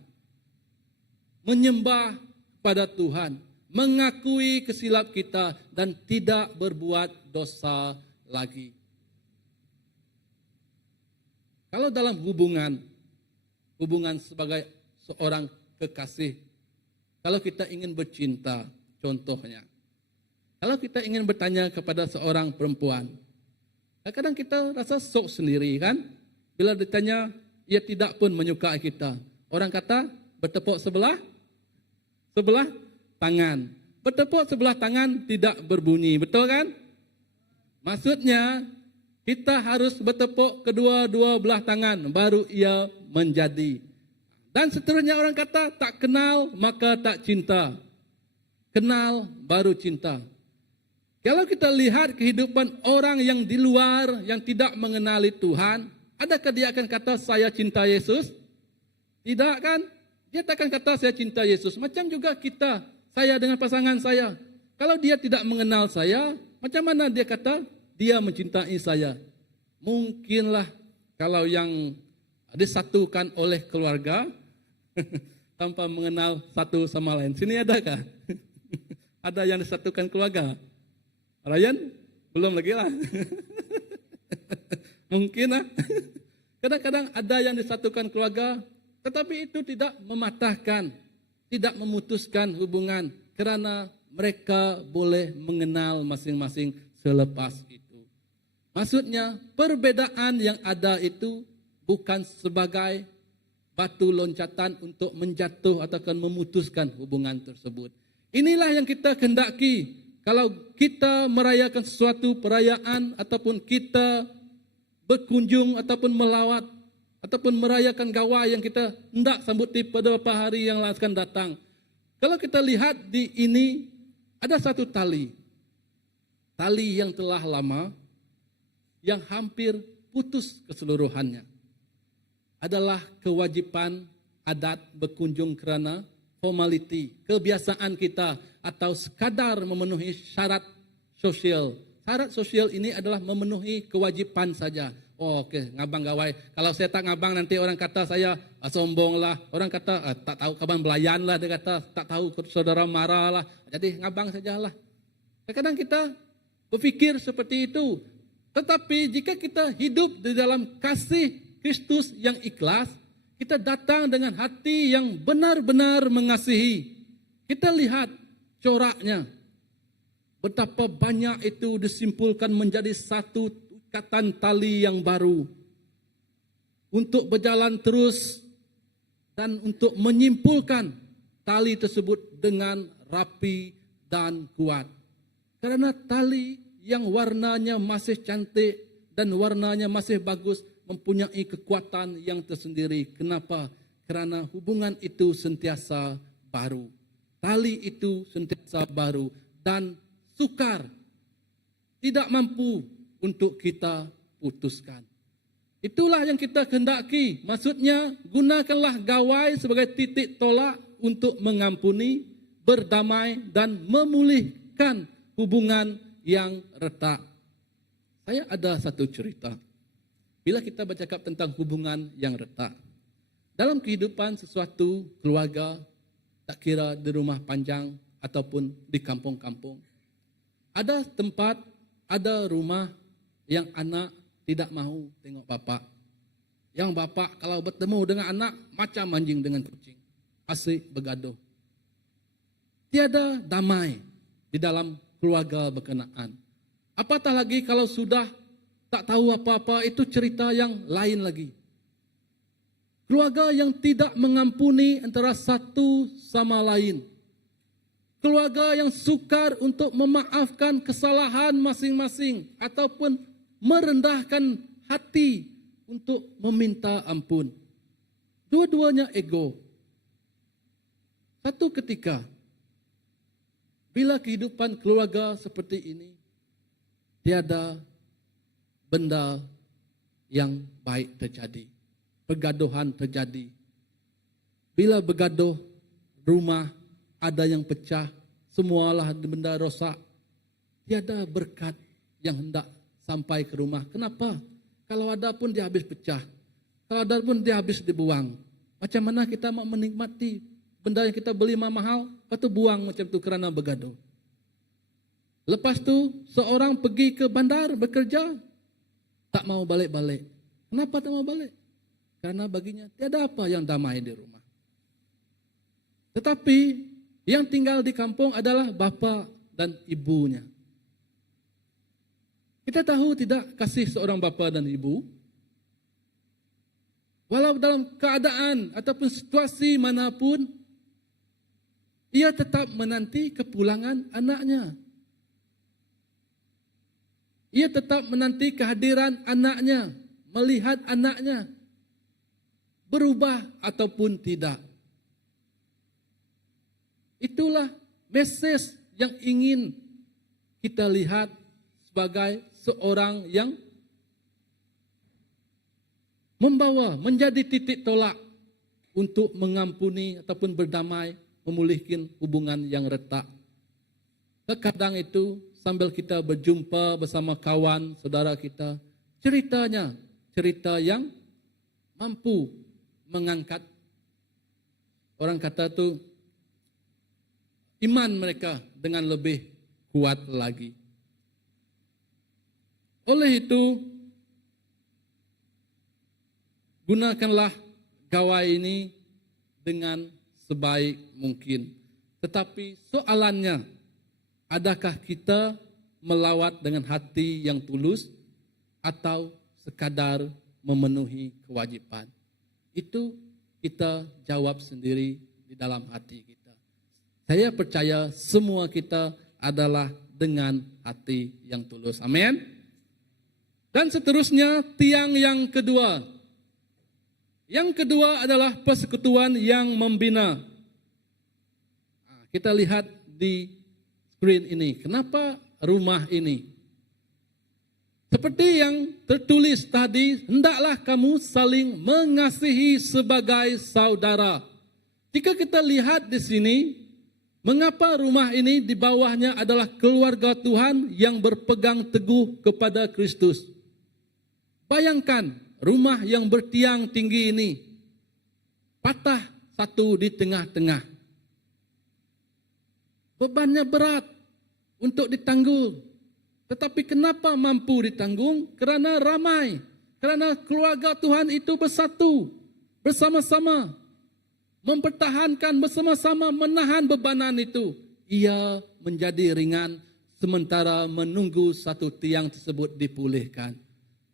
Menyembah kepada Tuhan. Mengakui kesilap kita dan tidak berbuat dosa lagi. Kalau dalam hubungan sebagai seorang kekasih, kalau kita ingin bercinta, contohnya, kalau kita ingin bertanya kepada seorang perempuan, kadang-kadang kita rasa sok sendiri kan? Bila ditanya, ia tidak pun menyukai kita. Orang kata, bertepuk sebelah tangan. Bertepuk sebelah tangan tidak berbunyi, betul kan? Maksudnya, kita harus bertepuk kedua-dua belah tangan, baru ia menjadi. Dan seterusnya orang kata, tak kenal maka tak cinta. Kenal baru cinta. Kalau kita lihat kehidupan orang yang di luar, yang tidak mengenali Tuhan, adakah dia akan kata, saya cinta Yesus? Tidak kan? Dia tak akan kata, saya cinta Yesus. Macam juga kita, saya dengan pasangan saya. Kalau dia tidak mengenal saya, macam mana dia kata, dia mencintai saya? Mungkinlah kalau yang disatukan oleh keluarga, tanpa mengenal satu sama lain. Sini adakah? Ada yang disatukan keluarga? Ryan? Belum lagi lah. Mungkin lah. Kadang-kadang ada yang disatukan keluarga, tetapi itu tidak mematahkan, tidak memutuskan hubungan, karena mereka boleh mengenal masing-masing selepas itu. Maksudnya, perbedaan yang ada itu bukan sebagai batu loncatan untuk menjatuh atau memutuskan hubungan tersebut. Inilah yang kita kehendaki. Kalau kita merayakan sesuatu perayaan ataupun kita berkunjung ataupun melawat ataupun merayakan gawai yang kita hendak sambuti pada beberapa hari yang akan datang. Kalau kita lihat di ini ada satu tali. Tali yang telah lama yang hampir putus keseluruhannya. Adalah kewajiban adat berkunjung kerana formality, kebiasaan kita atau sekadar memenuhi syarat sosial. Syarat sosial ini adalah memenuhi kewajiban saja. Oh, okey, ngabang gawai. Kalau saya tak ngabang nanti orang kata saya sombong lah. Orang kata tak tahu kapan belayan lah. Dia kata tak tahu saudara marah lah. Jadi ngabang sajalah. Kadang-kadang kita berfikir seperti itu. Tetapi jika kita hidup di dalam kasih Kristus yang ikhlas, kita datang dengan hati yang benar-benar mengasihi. Kita lihat coraknya. Betapa banyak itu disimpulkan menjadi satu ikatan tali yang baru. Untuk berjalan terus dan untuk menyimpulkan tali tersebut dengan rapi dan kuat. Karena tali yang warnanya masih cantik dan warnanya masih bagus mempunyai kekuatan yang tersendiri. Kenapa? Kerana hubungan itu sentiasa baru. Tali itu sentiasa baru dan sukar. Tidak mampu untuk kita putuskan. Itulah yang kita kehendaki. Maksudnya, gunakanlah gawai sebagai titik tolak untuk mengampuni, berdamai dan memulihkan hubungan yang retak. Saya ada satu cerita. Bila kita bercakap tentang hubungan yang retak, dalam kehidupan sesuatu keluarga, tak kira di rumah panjang ataupun di kampung-kampung, ada tempat, ada rumah yang anak tidak mahu tengok bapa. Yang bapa kalau bertemu dengan anak macam anjing dengan kucing, asyik bergaduh. Tiada damai di dalam keluarga berkenaan. Apatah lagi kalau sudah tak tahu apa-apa, itu cerita yang lain lagi. Keluarga yang tidak mengampuni antara satu sama lain. Keluarga yang sukar untuk memaafkan kesalahan masing-masing ataupun merendahkan hati untuk meminta ampun. Dua-duanya ego. Satu ketika, bila kehidupan keluarga seperti ini, tiada benda yang baik terjadi. Pergaduhan terjadi. Bila bergaduh, rumah ada yang pecah, semualah benda rosak. Tiada berkat yang hendak sampai ke rumah. Kenapa? Kalau ada pun dia habis pecah. Kalau ada pun dia habis dibuang. Macam mana kita mau menikmati benda yang kita beli mahal, lepas tu buang macam tu kerana bergaduh. Lepas tu seorang pergi ke bandar bekerja, tak mau balik-balik. Kenapa tak mau balik? Karena baginya tiada apa yang damai di rumah. Tetapi yang tinggal di kampung adalah bapa dan ibunya. Kita tahu tidak kasih seorang bapa dan ibu, walau dalam keadaan ataupun situasi manapun, ia tetap menanti kepulangan anaknya. Ia tetap menanti kehadiran anaknya, melihat anaknya berubah ataupun tidak. Itulah message yang ingin kita lihat sebagai seorang yang membawa menjadi titik tolak untuk mengampuni ataupun berdamai, memulihkan hubungan yang retak. Terkadang itu sambil kita berjumpa bersama kawan, saudara kita, ceritanya cerita yang mampu mengangkat, orang kata tu, iman mereka dengan lebih kuat lagi. Oleh itu, gunakanlah gawai ini dengan sebaik mungkin. Tetapi soalannya, adakah kita melawat dengan hati yang tulus atau sekadar memenuhi kewajiban? Itu kita jawab sendiri di dalam hati kita. Saya percaya semua kita adalah dengan hati yang tulus. Amin. Dan seterusnya tiang yang kedua. Yang kedua adalah persekutuan yang membina. Kita lihat di screen ini. Kenapa rumah ini? Seperti yang tertulis tadi, hendaklah kamu saling mengasihi sebagai saudara. Jika kita lihat di sini, mengapa rumah ini di bawahnya adalah keluarga Tuhan yang berpegang teguh kepada Kristus. Bayangkan rumah yang bertiang tinggi ini patah satu di tengah-tengah. Bebannya berat untuk ditanggung. Tetapi kenapa mampu ditanggung? Kerana ramai. Kerana keluarga Tuhan itu bersatu. Bersama-sama. Mempertahankan bersama-sama menahan bebanan itu. Ia menjadi ringan sementara menunggu satu tiang tersebut dipulihkan.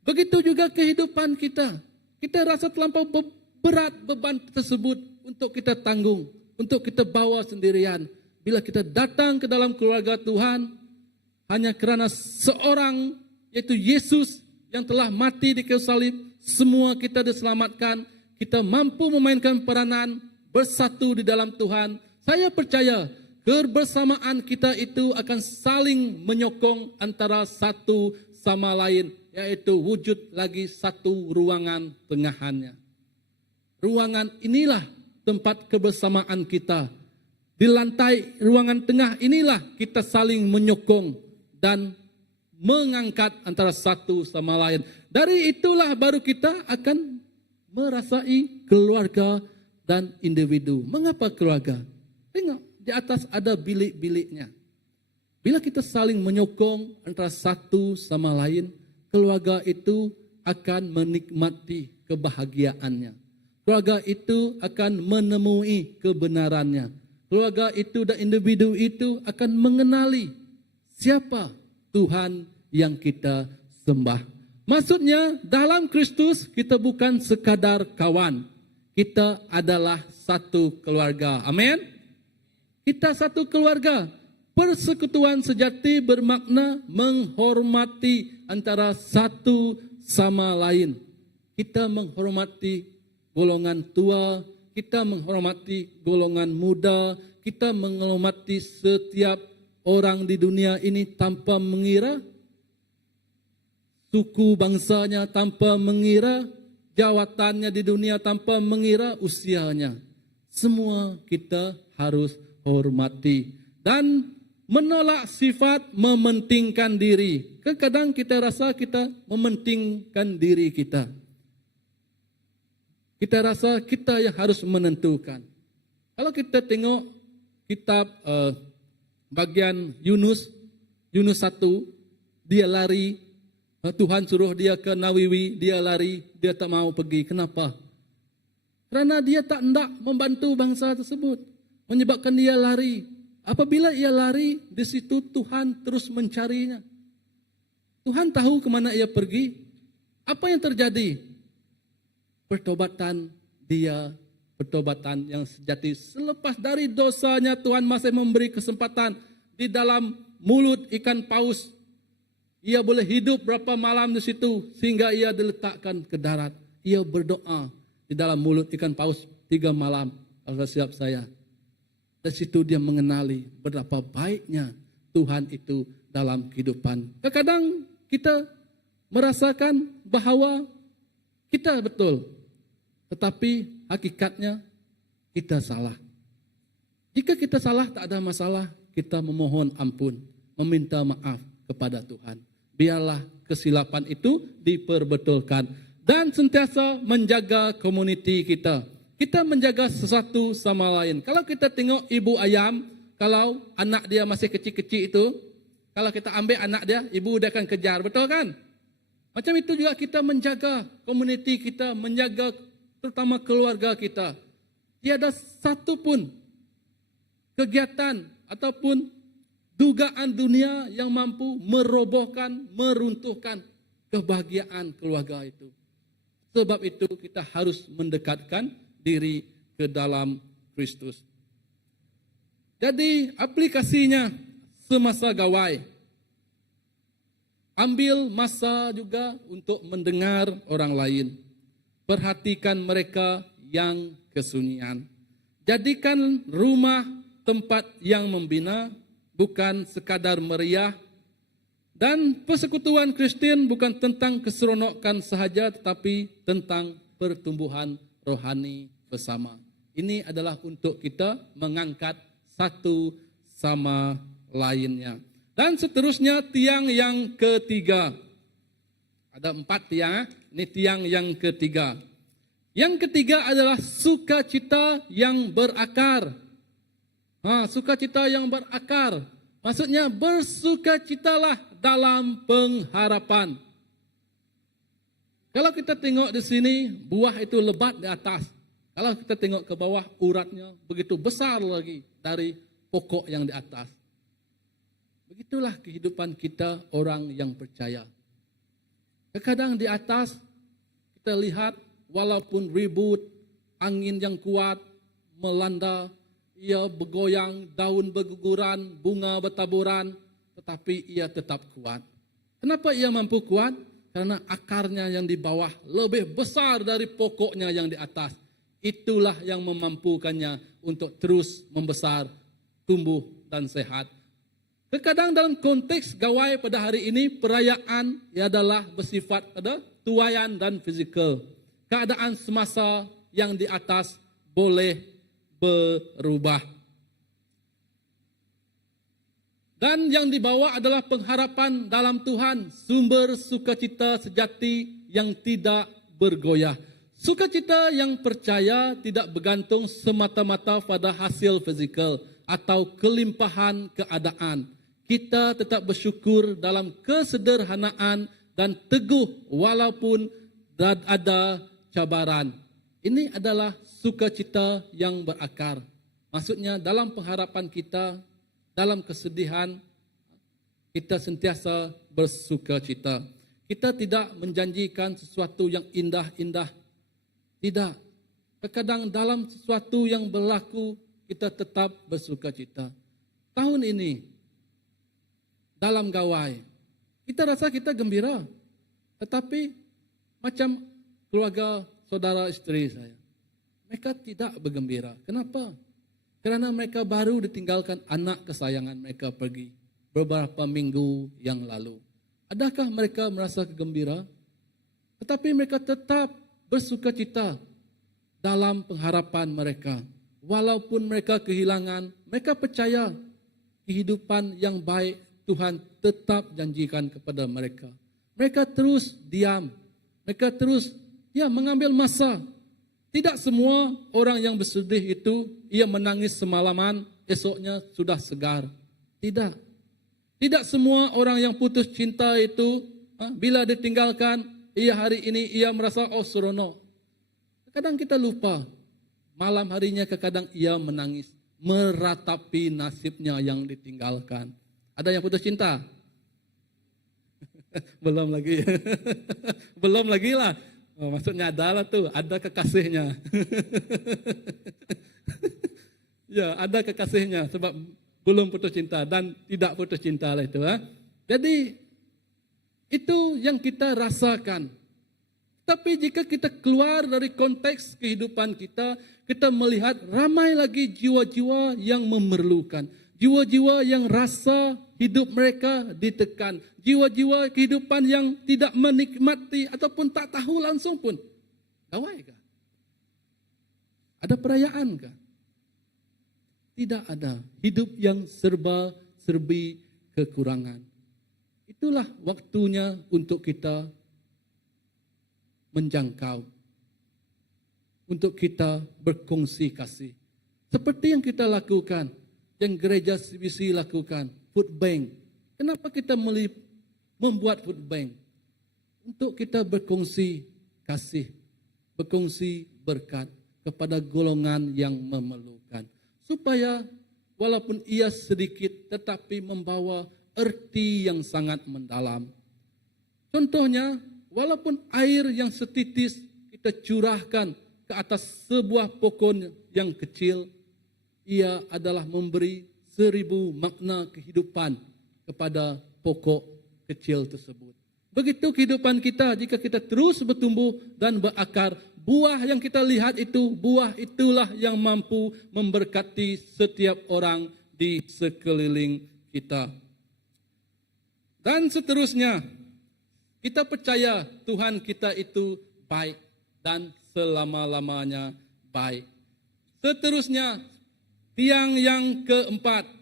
Begitu juga kehidupan kita. Kita rasa terlampau berat beban tersebut untuk kita tanggung. Untuk kita bawa sendirian. Bila kita datang ke dalam keluarga Tuhan, hanya kerana seorang, yaitu Yesus yang telah mati di kayu salib, semua kita diselamatkan. Kita mampu memainkan peranan, bersatu di dalam Tuhan. Saya percaya kebersamaan kita itu akan saling menyokong antara satu sama lain, yaitu wujud lagi satu ruangan tengahannya. Ruangan inilah tempat kebersamaan kita. Di lantai ruangan tengah inilah kita saling menyokong dan mengangkat antara satu sama lain. Dari itulah baru kita akan merasai keluarga dan individu. Mengapa keluarga? Tengok, di atas ada bilik-biliknya. Bila kita saling menyokong antara satu sama lain, keluarga itu akan menikmati kebahagiaannya. Keluarga itu akan menemui kebenarannya. Keluarga itu dan individu itu akan mengenali siapa Tuhan yang kita sembah. Maksudnya dalam Kristus kita bukan sekadar kawan. Kita adalah satu keluarga. Amin. Kita satu keluarga. Persekutuan sejati bermakna menghormati antara satu sama lain. Kita menghormati golongan tua, kita menghormati golongan muda, kita menghormati setiap orang di dunia ini tanpa mengira suku bangsanya, tanpa mengira jawatannya di dunia, tanpa mengira usianya. Semua kita harus hormati dan menolak sifat mementingkan diri. Kadang kita rasa kita mementingkan diri kita. Kita rasa kita yang harus menentukan. Kalau kita tengok kitab bagian Yunus 1, dia lari, Tuhan suruh dia ke Nawawi, dia lari, dia tak mau pergi. Kenapa? Kerana dia tak hendak membantu bangsa tersebut, menyebabkan dia lari. Apabila ia lari, di situ Tuhan terus mencarinya. Tuhan tahu ke mana ia pergi. Apa yang terjadi? Pertobatan dia, pertobatan yang sejati. Selepas dari dosanya, Tuhan masih memberi kesempatan di dalam mulut ikan paus. Ia boleh hidup berapa malam di situ sehingga ia diletakkan ke darat. Ia berdoa di dalam mulut ikan paus 3 malam. Kalau siap saya. Dari situ dia mengenali betapa baiknya Tuhan itu dalam kehidupan. Kadang kita merasakan bahwa kita betul, tetapi hakikatnya kita salah. Jika kita salah tak ada masalah, kita memohon ampun, meminta maaf kepada Tuhan. Biarlah kesilapan itu diperbetulkan dan sentiasa menjaga komuniti kita. Kita menjaga sesuatu sama lain. Kalau kita tengok ibu ayam, kalau anak dia masih kecil-kecil itu, kalau kita ambil anak dia, ibu dia akan kejar, betul kan? Macam itu juga kita menjaga komuniti kita, menjaga terutama keluarga kita. Tiada satu pun kegiatan ataupun dugaan dunia yang mampu merobohkan, meruntuhkan kebahagiaan keluarga itu. Sebab itu kita harus mendekatkan diri ke dalam Kristus. Jadi aplikasinya semasa gawai. Ambil masa juga untuk mendengar orang lain. Perhatikan mereka yang kesunyian. Jadikan rumah tempat yang membina, bukan sekadar meriah. Dan persekutuan Kristen bukan tentang keseronokan sahaja, tetapi tentang pertumbuhan rohani bersama. Ini adalah untuk kita mengangkat satu sama lainnya. Dan seterusnya tiang yang ketiga. Ada 4 tiang, ini tiang yang ketiga. Yang ketiga adalah sukacita yang berakar. Sukacita yang berakar. Maksudnya bersukacitalah dalam pengharapan. Kalau kita tengok di sini, buah itu lebat di atas. Kalau kita tengok ke bawah, uratnya begitu besar lagi dari pokok yang di atas. Begitulah kehidupan kita orang yang percaya. Kadang di atas kita lihat walaupun ribut, angin yang kuat melanda, ia bergoyang, daun berguguran, bunga bertaburan, tetapi ia tetap kuat. Kenapa ia mampu kuat? Karena akarnya yang di bawah lebih besar dari pokoknya yang di atas. Itulah yang memampukannya untuk terus membesar, tumbuh dan sehat. Terkadang dalam konteks gawai pada hari ini, perayaan adalah bersifat pada tuaian dan fizikal. Keadaan semasa yang di atas boleh berubah. Dan yang dibawa adalah pengharapan dalam Tuhan, sumber sukacita sejati yang tidak bergoyah. Sukacita yang percaya tidak bergantung semata-mata pada hasil fizikal atau kelimpahan keadaan. Kita tetap bersyukur dalam kesederhanaan dan teguh walaupun ada cabaran. Ini adalah sukacita yang berakar. Maksudnya dalam pengharapan kita, dalam kesedihan, kita sentiasa bersukacita. Kita tidak menjanjikan sesuatu yang indah-indah. Tidak. Terkadang dalam sesuatu yang berlaku, kita tetap bersukacita. Tahun ini, dalam gawai, kita rasa kita gembira. Tetapi macam keluarga saudara istri saya, mereka tidak bergembira. Kenapa? Kerana mereka baru ditinggalkan anak kesayangan mereka pergi beberapa minggu yang lalu. Adakah mereka merasa gembira? Tetapi mereka tetap bersukacita dalam pengharapan mereka. Walaupun mereka kehilangan, mereka percaya kehidupan yang baik Tuhan tetap janjikan kepada mereka. Mereka terus diam. Mereka terus mengambil masa. Tidak semua orang yang bersedih itu ia menangis semalaman, esoknya sudah segar. Tidak. Tidak semua orang yang putus cinta itu bila ditinggalkan, hari ini ia merasa seronok. Kadang kita lupa, malam harinya kadang ia menangis, meratapi nasibnya yang ditinggalkan. Ada yang putus cinta? Belum lagi. Belum lagi lah. Maksudnya adalah tuh, ada kekasihnya. Ya, ada kekasihnya sebab belum putus cinta dan tidak putus cinta lah itu. Jadi itu yang kita rasakan. Tapi jika kita keluar dari konteks kehidupan kita, kita melihat ramai lagi jiwa-jiwa yang memerlukan. Jiwa-jiwa yang rasa hidup mereka ditekan. Jiwa-jiwa kehidupan yang tidak menikmati ataupun tak tahu langsung pun. Gawai kah? Ada perayaan kah? Tidak ada. Hidup yang serba-serbi kekurangan. Itulah waktunya untuk kita menjangkau. Untuk kita berkongsi kasih. Seperti yang kita lakukan. Yang gereja CBC lakukan. Food bank. Kenapa kita membuat food bank? Untuk kita berkongsi kasih. Berkongsi berkat kepada golongan yang memerlukan. Supaya walaupun ia sedikit tetapi membawa erti yang sangat mendalam. Contohnya, walaupun air yang setitis kita curahkan ke atas sebuah pokok yang kecil, ia adalah memberi 1000 makna kehidupan kepada pokok kecil tersebut. Begitu kehidupan kita jika kita terus bertumbuh dan berakar. Buah yang kita lihat itu, buah itulah yang mampu memberkati setiap orang di sekeliling kita. Dan seterusnya, kita percaya Tuhan kita itu baik dan selama-lamanya baik. Seterusnya, tiang yang keempat.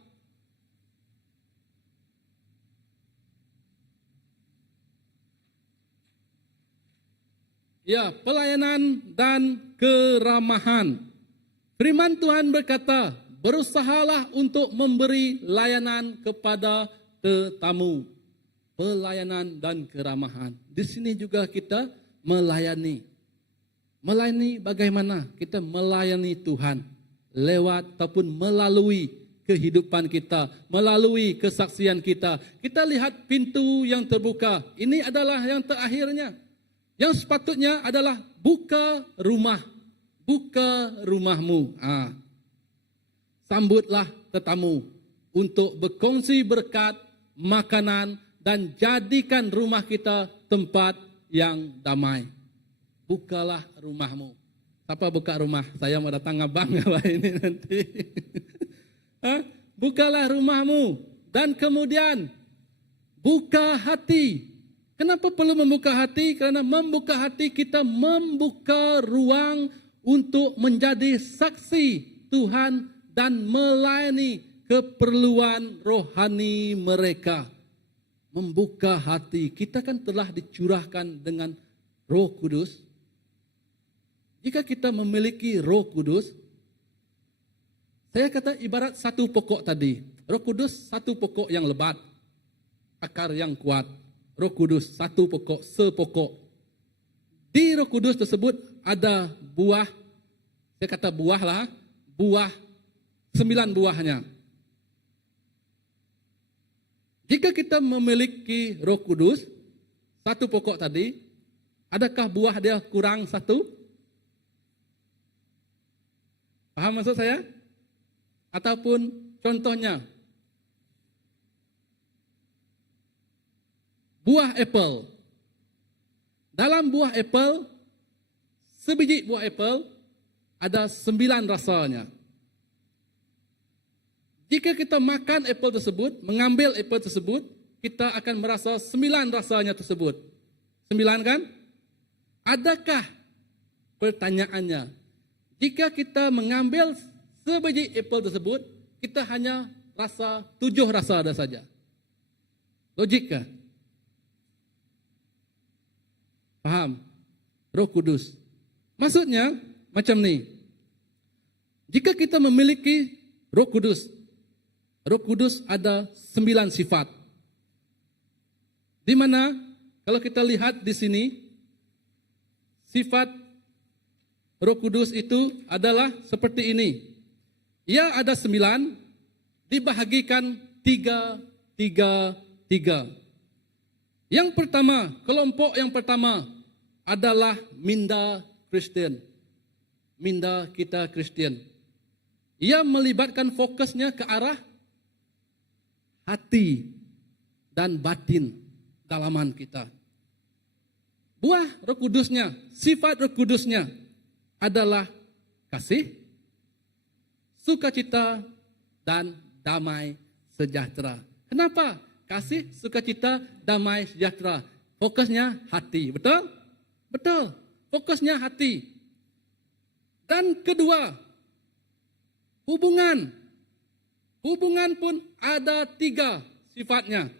Ya, pelayanan dan keramahan. Firman Tuhan berkata, berusahalah untuk memberi layanan kepada tetamu. Pelayanan dan keramahan. Di sini juga kita melayani. Melayani bagaimana? Kita melayani Tuhan. Lewat ataupun melalui kehidupan kita. Melalui kesaksian kita. Kita lihat pintu yang terbuka. Ini adalah yang terakhirnya. Yang sepatutnya adalah buka rumah. Buka rumahmu. Sambutlah tetamu untuk berkongsi berkat, makanan, dan jadikan rumah kita tempat yang damai. Bukalah rumahmu. Siapa buka rumah? Saya mau datang abang ini nanti. Bukalah rumahmu. Dan kemudian buka hati. Kenapa perlu membuka hati? Karena membuka hati kita membuka ruang untuk menjadi saksi Tuhan dan melayani keperluan rohani mereka. Membuka hati. Kita kan telah dicurahkan dengan Roh Kudus. Jika kita memiliki Roh Kudus, saya kata ibarat satu pokok tadi. Roh Kudus satu pokok yang lebat, akar yang kuat. Roh Kudus satu pokok, sepokok. Di Roh Kudus tersebut ada buah, saya kata buah lah, buah 9 buahnya. Jika kita memiliki Roh Kudus, satu pokok tadi, adakah buah dia kurang satu? Paham maksud saya? Ataupun contohnya, buah apple. Dalam buah apple, sebiji buah apple ada 9 rasanya. Jika kita makan apple tersebut, mengambil apple tersebut, kita akan merasa 9 rasanya tersebut. 9 kan? Adakah, pertanyaannya, jika kita mengambil sebiji apple tersebut, kita hanya rasa 7 rasa ada saja. Logik kah? Paham? Roh Kudus. Maksudnya macam ni. Jika kita memiliki Roh Kudus ada 9 sifat. Di mana kalau kita lihat di sini, sifat Roh Kudus itu adalah seperti ini. Ia ada 9, dibahagikan 3, 3, 3. Yang pertama, kelompok yang pertama adalah minda Kristen. Minda kita Kristen. Ia melibatkan fokusnya ke arah hati dan batin dalaman kita. Buah Roh Kudusnya, sifat Roh Kudusnya adalah kasih, sukacita, dan damai sejahtera. Kenapa? Kasih, sukacita, damai sejahtera. Fokusnya hati, betul? Betul, fokusnya hati. Dan kedua, hubungan. Hubungan pun ada 3 sifatnya,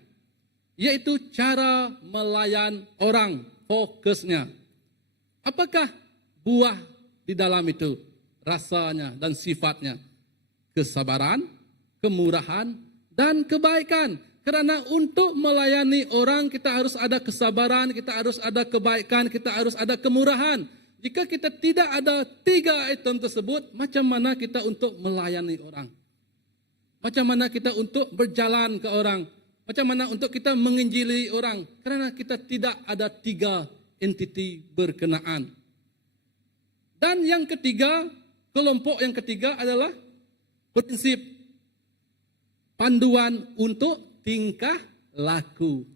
yaitu cara melayan orang, fokusnya. Apakah buah di dalam itu? Rasanya dan sifatnya. Kesabaran, kemurahan, dan kebaikan. Karena untuk melayani orang kita harus ada kesabaran, kita harus ada kebaikan, kita harus ada kemurahan. Jika kita tidak ada 3 item tersebut, macam mana kita untuk melayani orang? Macam mana kita untuk berjalan ke orang? Macam mana untuk kita menginjili orang? Karena kita tidak ada 3 entiti berkenaan. Dan yang ketiga, kelompok yang ketiga adalah prinsip panduan untuk tingkah laku.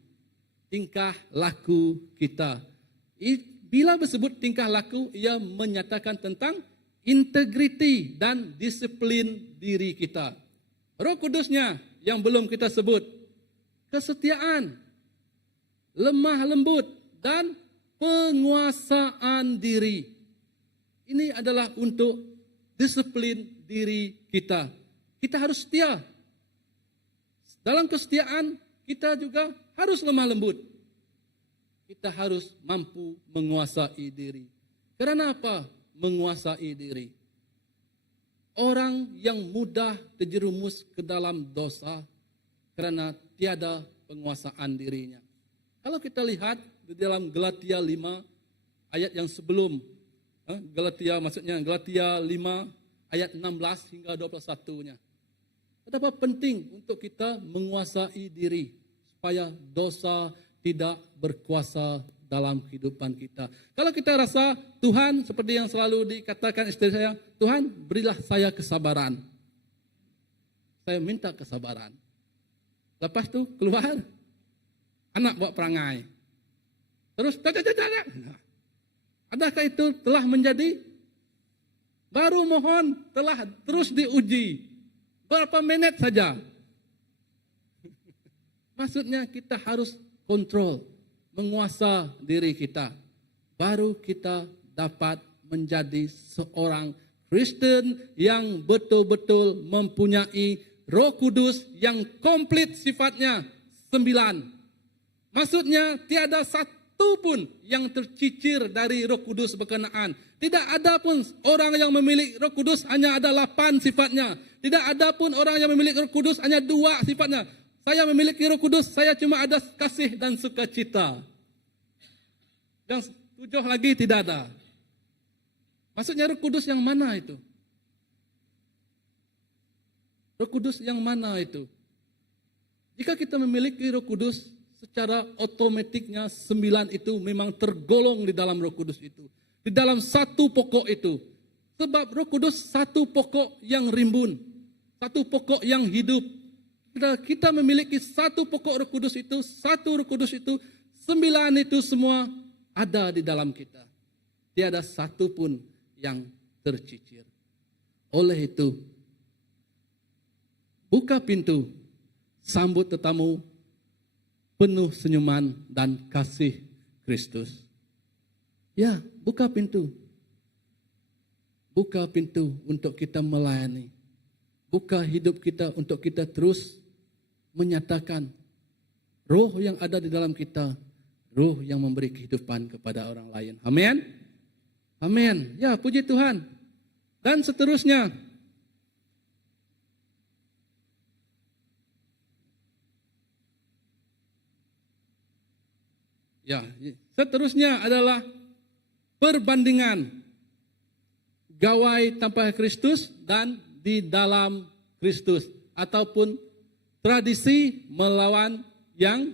Tingkah laku kita. Bila disebut tingkah laku, ia menyatakan tentang integriti dan disiplin diri kita. Roh Kudusnya yang belum kita sebut, kesetiaan, lemah lembut, dan penguasaan diri. Ini adalah untuk disiplin diri kita. Kita harus setia. Dalam kesetiaan, kita juga harus lemah lembut. Kita harus mampu menguasai diri. Karena apa? Menguasai diri. Orang yang mudah terjerumus ke dalam dosa karena tiada penguasaan dirinya. Kalau kita lihat di dalam Galatia 5 ayat yang sebelum, Galatia 5 ayat 16 hingga 21-nya. Betapa penting untuk kita menguasai diri supaya dosa tidak berkuasa dalam kehidupan kita. Kalau kita rasa Tuhan, seperti yang selalu dikatakan istri saya, Tuhan berilah saya kesabaran. Saya minta kesabaran. Lepas itu keluar, anak buat perangai. Terus, adakah itu telah menjadi? Baru mohon telah terus diuji. Berapa menit saja. Maksudnya kita harus kontrol, menguasai diri kita. Baru kita dapat menjadi seorang Kristen yang betul-betul mempunyai Roh Kudus yang komplit sifatnya 9. Maksudnya tiada satu pun yang tercicir dari Roh Kudus berkenaan. Tidak ada pun orang yang memiliki Roh Kudus hanya ada 8 sifatnya. Tidak ada pun orang yang memiliki Roh Kudus hanya 2 sifatnya. Saya memiliki Roh Kudus, saya cuma ada kasih dan sukacita. Yang 7 lagi tidak ada. Maksudnya Roh Kudus yang mana itu? Roh Kudus yang mana itu? Jika kita memiliki Roh Kudus, secara otomatiknya 9 itu memang tergolong di dalam Roh Kudus itu. Di dalam satu pokok itu. Sebab Roh Kudus satu pokok yang rimbun. Satu pokok yang hidup. Kita memiliki satu pokok Roh Kudus itu, satu Roh Kudus itu, 9 itu semua ada di dalam kita. Tiada satu pun yang tercicir. Oleh itu, buka pintu, sambut tetamu, penuh senyuman dan kasih Kristus. Ya, buka pintu. Buka pintu untuk kita melayani. Buka hidup kita untuk kita terus menyatakan roh yang ada di dalam kita, roh yang memberi kehidupan kepada orang lain. Amin. Amin. Ya, puji Tuhan. Dan seterusnya, adalah perbandingan gawai tanpa Kristus dan di dalam Kristus, ataupun tradisi melawan yang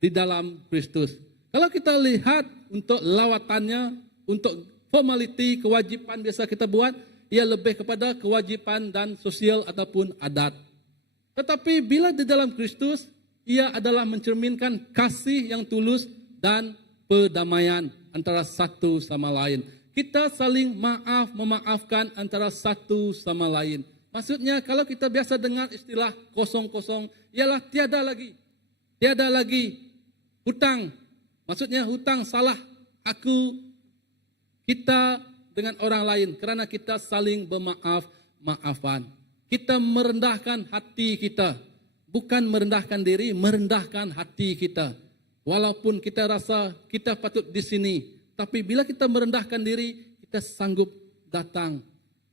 di dalam Kristus. Kalau kita lihat untuk lawatannya, untuk formality, kewajiban biasa kita buat, ia lebih kepada kewajiban dan sosial ataupun adat. Tetapi bila di dalam Kristus, ia adalah mencerminkan kasih yang tulus dan perdamaian antara satu sama lain. Kita saling memaafkan antara satu sama lain. Maksudnya kalau kita biasa dengar istilah kosong-kosong, ialah tiada lagi hutang. Maksudnya hutang salah kita dengan orang lain, kerana kita saling bermaaf-maafan. Kita merendahkan hati kita, bukan merendahkan diri, merendahkan hati kita. Walaupun kita rasa kita patut di sini, tapi bila kita merendahkan diri, kita sanggup datang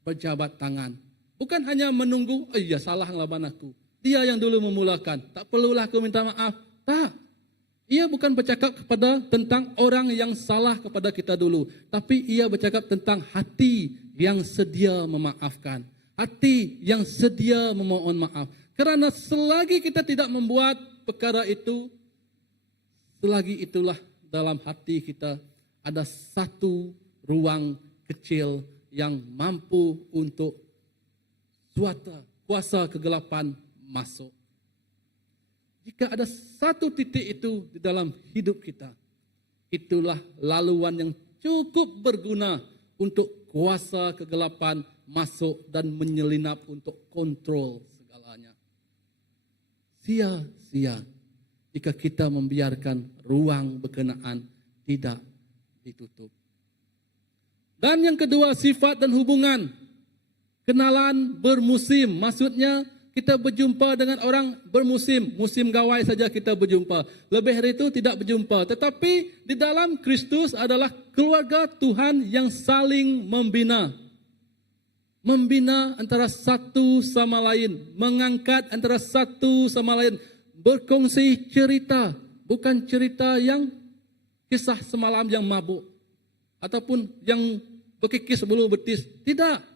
berjabat tangan. Bukan hanya menunggu, iya salah lawan aku, dia yang dulu memulakan, tak perlulah aku minta maaf. Tak, ia bukan bercakap tentang orang yang salah kepada kita dulu, tapi ia bercakap tentang hati yang sedia memaafkan, hati yang sedia memohon maaf. Kerana selagi kita tidak membuat perkara itu, selagi itulah dalam hati kita ada satu ruang kecil yang mampu untuk kuasa kegelapan masuk. Jika ada satu titik itu di dalam hidup kita, itulah laluan yang cukup berguna untuk kuasa kegelapan masuk dan menyelinap untuk kontrol segalanya. Sia-sia jika kita membiarkan ruang berkenaan tidak ditutup. Dan yang kedua, sifat dan hubungan. Kenalan bermusim, maksudnya kita berjumpa dengan orang bermusim, musim gawai saja kita berjumpa. Lebih dari itu tidak berjumpa. Tetapi di dalam Kristus adalah keluarga Tuhan yang saling membina. Membina antara satu sama lain, mengangkat antara satu sama lain, berkongsi cerita, bukan cerita yang kisah semalam yang mabuk ataupun yang berkikis bulu betis. Tidak.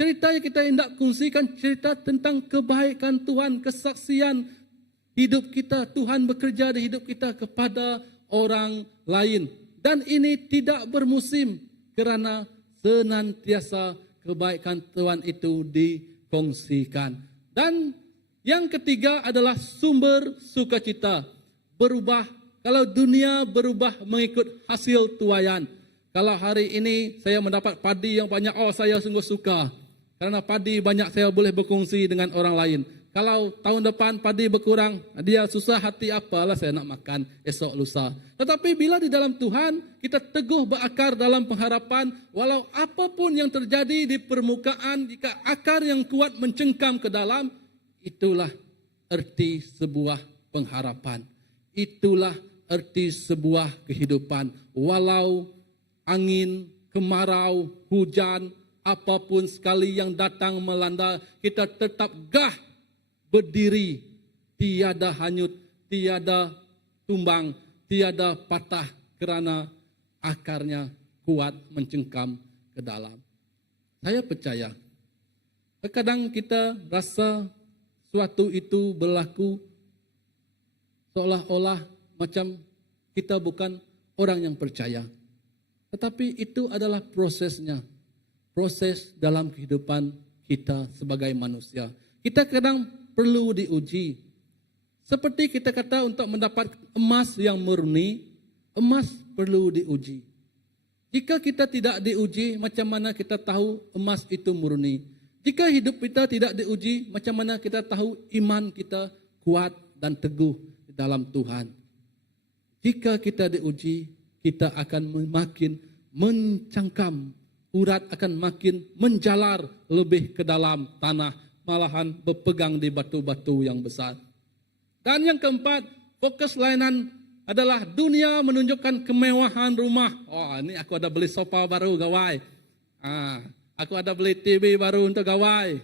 Cerita yang kita hendak kongsikan cerita tentang kebaikan Tuhan, kesaksian hidup kita, Tuhan bekerja di hidup kita kepada orang lain. Dan ini tidak bermusim kerana senantiasa kebaikan Tuhan itu dikongsikan. Dan yang ketiga adalah sumber sukacita. Berubah, kalau dunia berubah mengikut hasil tuaian. Kalau hari ini saya mendapat padi yang banyak, saya sungguh suka. Kerana padi banyak saya boleh berkongsi dengan orang lain. Kalau tahun depan padi berkurang, dia susah hati apalah saya nak makan esok lusa. Tetapi bila di dalam Tuhan, kita teguh berakar dalam pengharapan, walau apapun yang terjadi di permukaan, jika akar yang kuat mencengkam ke dalam, itulah erti sebuah pengharapan. Itulah erti sebuah kehidupan. Walau angin, kemarau, hujan, apapun sekali yang datang melanda, kita tetap gah berdiri, tiada hanyut, tiada tumbang, tiada patah, kerana akarnya kuat mencengkam ke dalam. Saya percaya, terkadang kita rasa suatu itu berlaku seolah-olah macam kita bukan orang yang percaya. Tetapi itu adalah prosesnya. Proses dalam kehidupan kita sebagai manusia. Kita kadang perlu diuji. Seperti kita kata untuk mendapat emas yang murni, emas perlu diuji. Jika kita tidak diuji, macam mana kita tahu emas itu murni? Jika hidup kita tidak diuji, macam mana kita tahu iman kita kuat dan teguh di dalam Tuhan? Jika kita diuji, kita akan makin mencangkam, urat akan makin menjalar lebih ke dalam tanah, malahan berpegang di batu-batu yang besar. Dan yang keempat, fokus layanan adalah dunia menunjukkan kemewahan rumah. Oh, ini aku ada beli sofa baru gawai. Aku ada beli TV baru untuk gawai.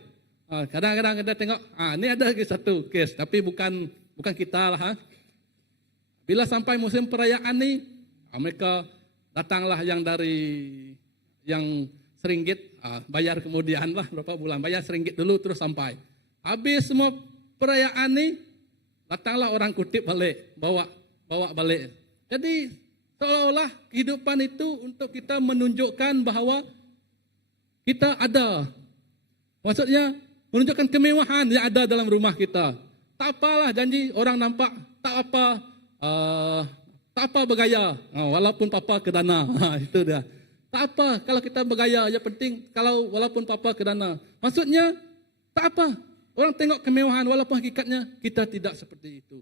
Kadang-kadang kita tengok, ini ada lagi satu case, tapi bukan kita lah. Bila sampai musim perayaan nih, mereka datanglah yang seringgit, bayar kemudian lah berapa bulan, bayar seringgit dulu terus sampai. Habis semua perayaan nih, datanglah orang kutip balik, bawa balik. Jadi seolah-olah kehidupan itu untuk kita menunjukkan bahwa kita ada. Maksudnya menunjukkan kemewahan yang ada dalam rumah kita. Tak apalah janji orang nampak, tak apa bergaya, walaupun papa ke dana. Itu dia. Tak apa kalau kita bergaya, yang penting kalau walaupun papa ke dana. Maksudnya tak apa. Orang tengok kemewahan walaupun hakikatnya kita tidak seperti itu.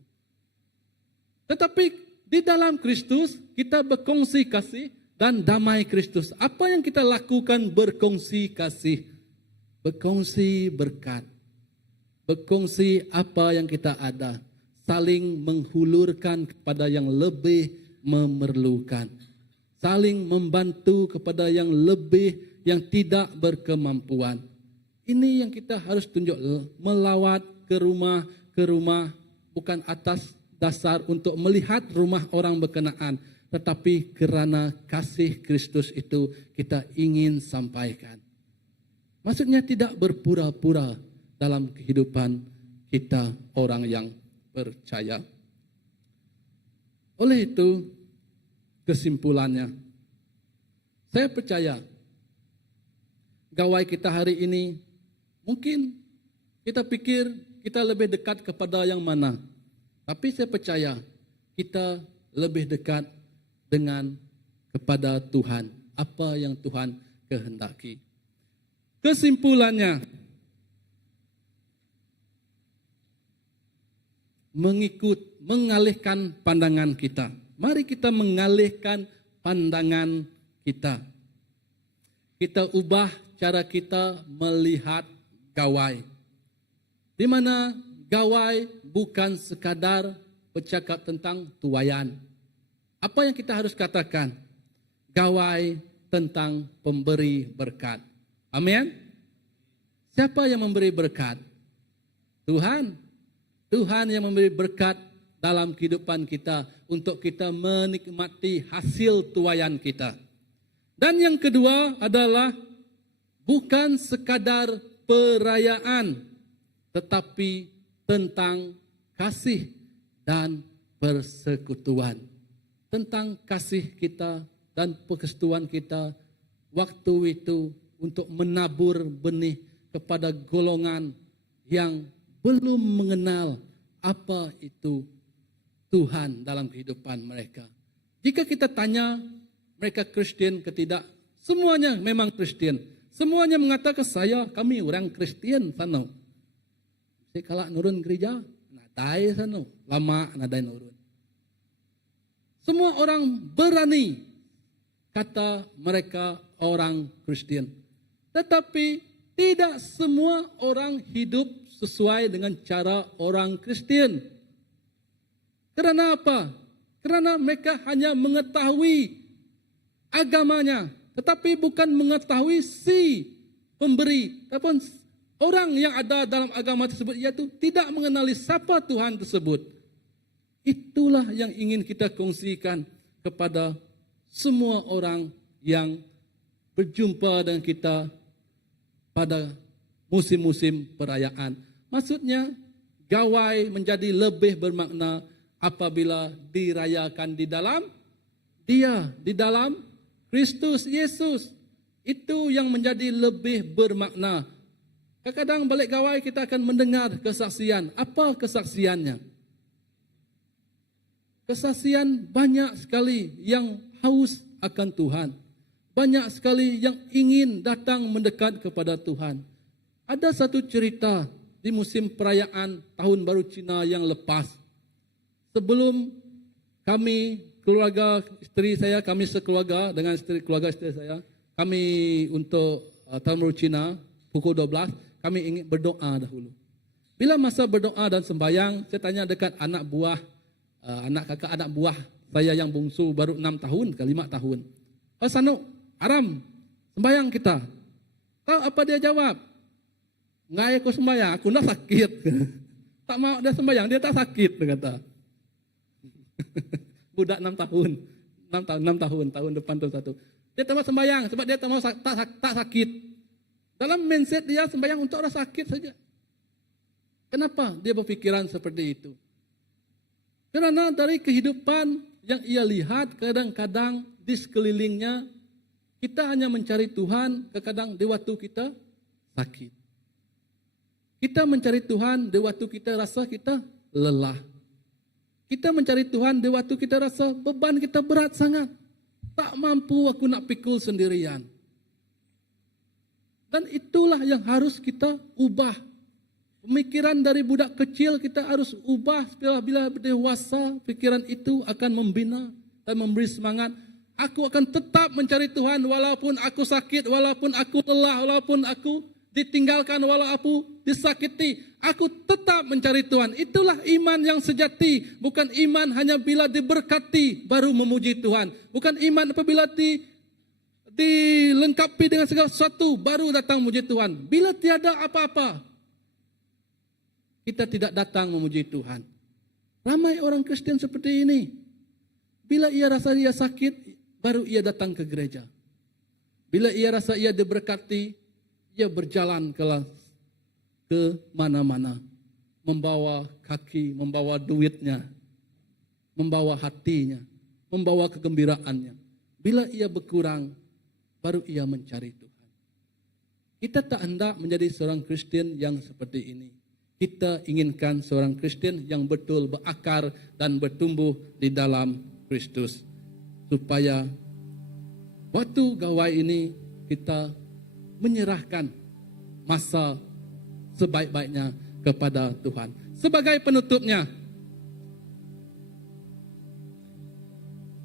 Tetapi di dalam Kristus kita berkongsi kasih dan damai Kristus. Apa yang kita lakukan berkongsi kasih, berkongsi berkat, berkongsi apa yang kita ada, saling menghulurkan kepada yang lebih memerlukan, saling membantu kepada yang tidak berkemampuan. Ini yang kita harus tunjuk, melawat ke rumah, bukan atas dasar untuk melihat rumah orang berkenaan, tetapi kerana kasih Kristus itu kita ingin sampaikan. Maksudnya tidak berpura-pura dalam kehidupan kita orang yang percaya. Oleh itu, kesimpulannya, saya percaya gawai kita hari ini, mungkin kita pikir kita lebih dekat kepada yang mana. Tapi saya percaya kita lebih dekat kepada Tuhan. Apa yang Tuhan kehendaki. Kesimpulannya, mengalihkan pandangan kita. Mari kita mengalihkan pandangan kita. Kita ubah cara kita melihat gawai. Di mana gawai bukan sekadar bercakap tentang tuaian. Apa yang kita harus katakan? Gawai tentang pemberi berkat. Amin. Siapa yang memberi berkat? Tuhan. Tuhan yang memberi berkat dalam kehidupan kita untuk kita menikmati hasil tuaian kita. Dan yang kedua adalah bukan sekadar perayaan, tetapi tentang kasih dan persekutuan. Tentang kasih kita dan persekutuan kita waktu itu untuk menabur benih kepada golongan yang belum mengenal apa itu Tuhan dalam kehidupan mereka. Jika kita tanya mereka Kristen ke tidak, semuanya memang Kristen. Semuanya mengatakan kami orang Kristen sana. Kalau nurun gereja, nadai sana, lama nadai nurun. Semua orang berani kata mereka orang Kristen. Tetapi tidak semua orang hidup sesuai dengan cara orang Kristen. Kerana apa? Kerana mereka hanya mengetahui agamanya, tetapi bukan mengetahui si pemberi. Ataupun orang yang ada dalam agama tersebut, yaitu tidak mengenali siapa Tuhan tersebut. Itulah yang ingin kita kongsikan kepada semua orang yang berjumpa dengan kita pada musim-musim perayaan. Maksudnya, gawai menjadi lebih bermakna apabila dirayakan di dalam Dia, di dalam Kristus Yesus. Itu yang menjadi lebih bermakna. Kadang-kadang balik gawai kita akan mendengar kesaksian. Apa kesaksiannya? Kesaksian banyak sekali yang haus akan Tuhan. Banyak sekali yang ingin datang mendekat kepada Tuhan. Ada satu cerita di musim perayaan Tahun Baru Cina yang lepas. Sebelum kami, keluarga isteri saya, kami sekeluarga dengan keluarga isteri saya, kami untuk Tahun Baru Cina pukul 12, kami ingin berdoa dahulu. Bila masa berdoa dan sembahyang, saya tanya dekat anak buah, anak kakak anak buah saya yang bungsu baru 6 tahun ke 5 tahun. Oh Sanuk, Aram, sembahyang kita. Tahu apa dia jawab? Nggak aku sembahyang, aku nak sakit. Tak mau dia sembahyang, dia tak sakit, dia kata. Budak 6 tahun, 6 tahun, tahun depan tahun 1. Dia tak mau sembahyang sebab dia tak mau tak sakit. Dalam mindset dia sembahyang untuk orang sakit saja. Kenapa dia berpikiran seperti itu? Karena dari kehidupan yang ia lihat kadang-kadang di sekelilingnya, kita hanya mencari Tuhan kadang-kadang di waktu kita sakit. Kita mencari Tuhan di waktu kita rasa kita lelah. Kita mencari Tuhan di waktu kita rasa beban kita berat sangat. Tak mampu aku nak pikul sendirian. Dan itulah yang harus kita ubah. Pemikiran dari budak kecil kita harus ubah bila dewasa, pikiran itu akan membina dan memberi semangat. Aku akan tetap mencari Tuhan walaupun aku sakit, walaupun aku lelah, walaupun aku ditinggalkan, walaupun aku disakiti. Aku tetap mencari Tuhan. Itulah iman yang sejati. Bukan iman hanya bila diberkati baru memuji Tuhan. Bukan iman apabila dilengkapi dengan segala sesuatu baru datang memuji Tuhan. Bila tiada apa-apa, kita tidak datang memuji Tuhan. Ramai orang Kristen seperti ini. Bila ia rasa ia sakit, baru ia datang ke gereja. Bila ia rasa ia diberkati, ia berjalan ke mana-mana. Membawa kaki, membawa duitnya, membawa hatinya, membawa kegembiraannya. Bila ia berkurang, baru ia mencari Tuhan. Kita tak hendak menjadi seorang Kristen yang seperti ini. Kita inginkan seorang Kristen yang betul berakar dan bertumbuh di dalam Kristus. Supaya waktu gawai ini kita menyerahkan masa sebaik-baiknya kepada Tuhan. Sebagai penutupnya,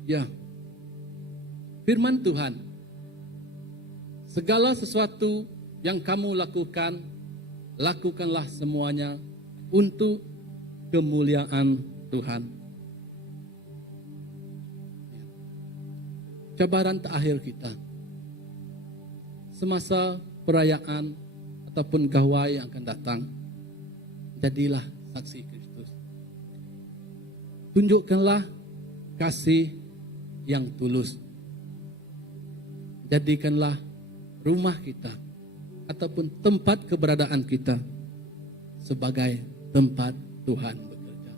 ya, firman Tuhan, segala sesuatu yang kamu lakukan, lakukanlah semuanya untuk kemuliaan Tuhan. Cabaran terakhir kita semasa perayaan ataupun gawai yang akan datang, jadilah saksi Kristus. Tunjukkanlah kasih yang tulus. Jadikanlah rumah kita ataupun tempat keberadaan kita sebagai tempat Tuhan bekerja.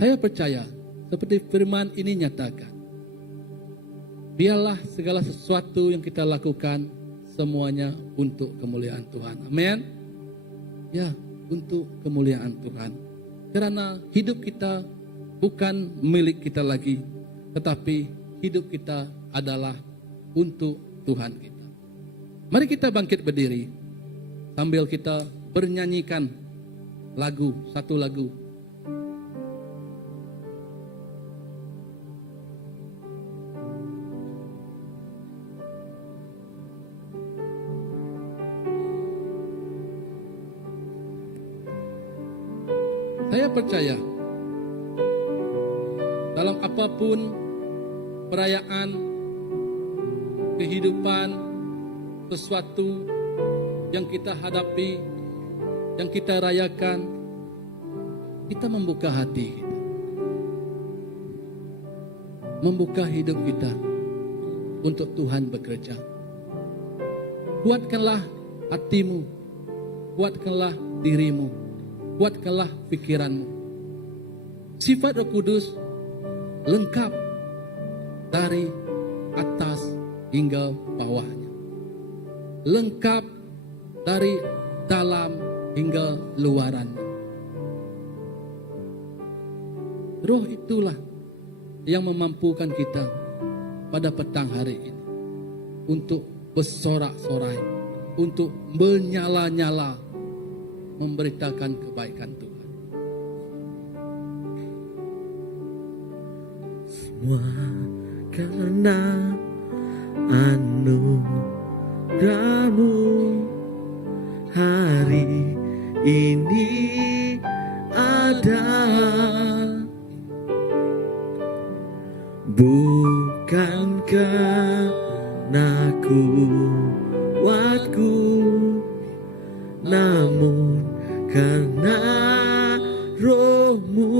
Saya percaya seperti firman ini nyatakan, biarlah segala sesuatu yang kita lakukan semuanya untuk kemuliaan Tuhan. Amin. Ya, untuk kemuliaan Tuhan. Karena hidup kita bukan milik kita lagi, tetapi hidup kita adalah untuk Tuhan kita. Mari kita bangkit berdiri sambil kita bernyanyikan satu lagu. Saya percaya dalam apapun perayaan, kehidupan, sesuatu yang kita hadapi, yang kita rayakan, kita membuka hati kita, membuka hidup kita untuk Tuhan bekerja. Kuatkanlah hatimu, kuatkanlah dirimu, kuatkanlah pikiranmu. Sifat Roh Kudus lengkap dari atas hingga bawahnya. Lengkap dari dalam hingga luarannya. Roh itulah yang memampukan kita pada petang hari ini untuk bersorak-sorai, untuk menyala-nyala memberitakan kebaikan Tuhan. Semua karena anugerahmu, hari ini ada. Bukan karena kuatku, namun karena Roh-Mu.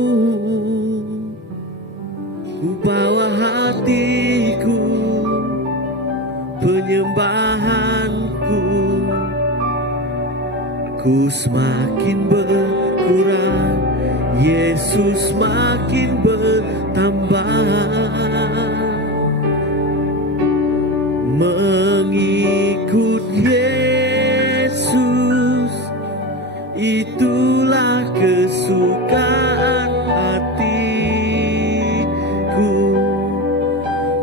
Ku bawa hatiku, penyembahanku, ku semakin berkurang, Yesus makin bertambah. Mengikut Yesus, itulah kesukaan hatiku.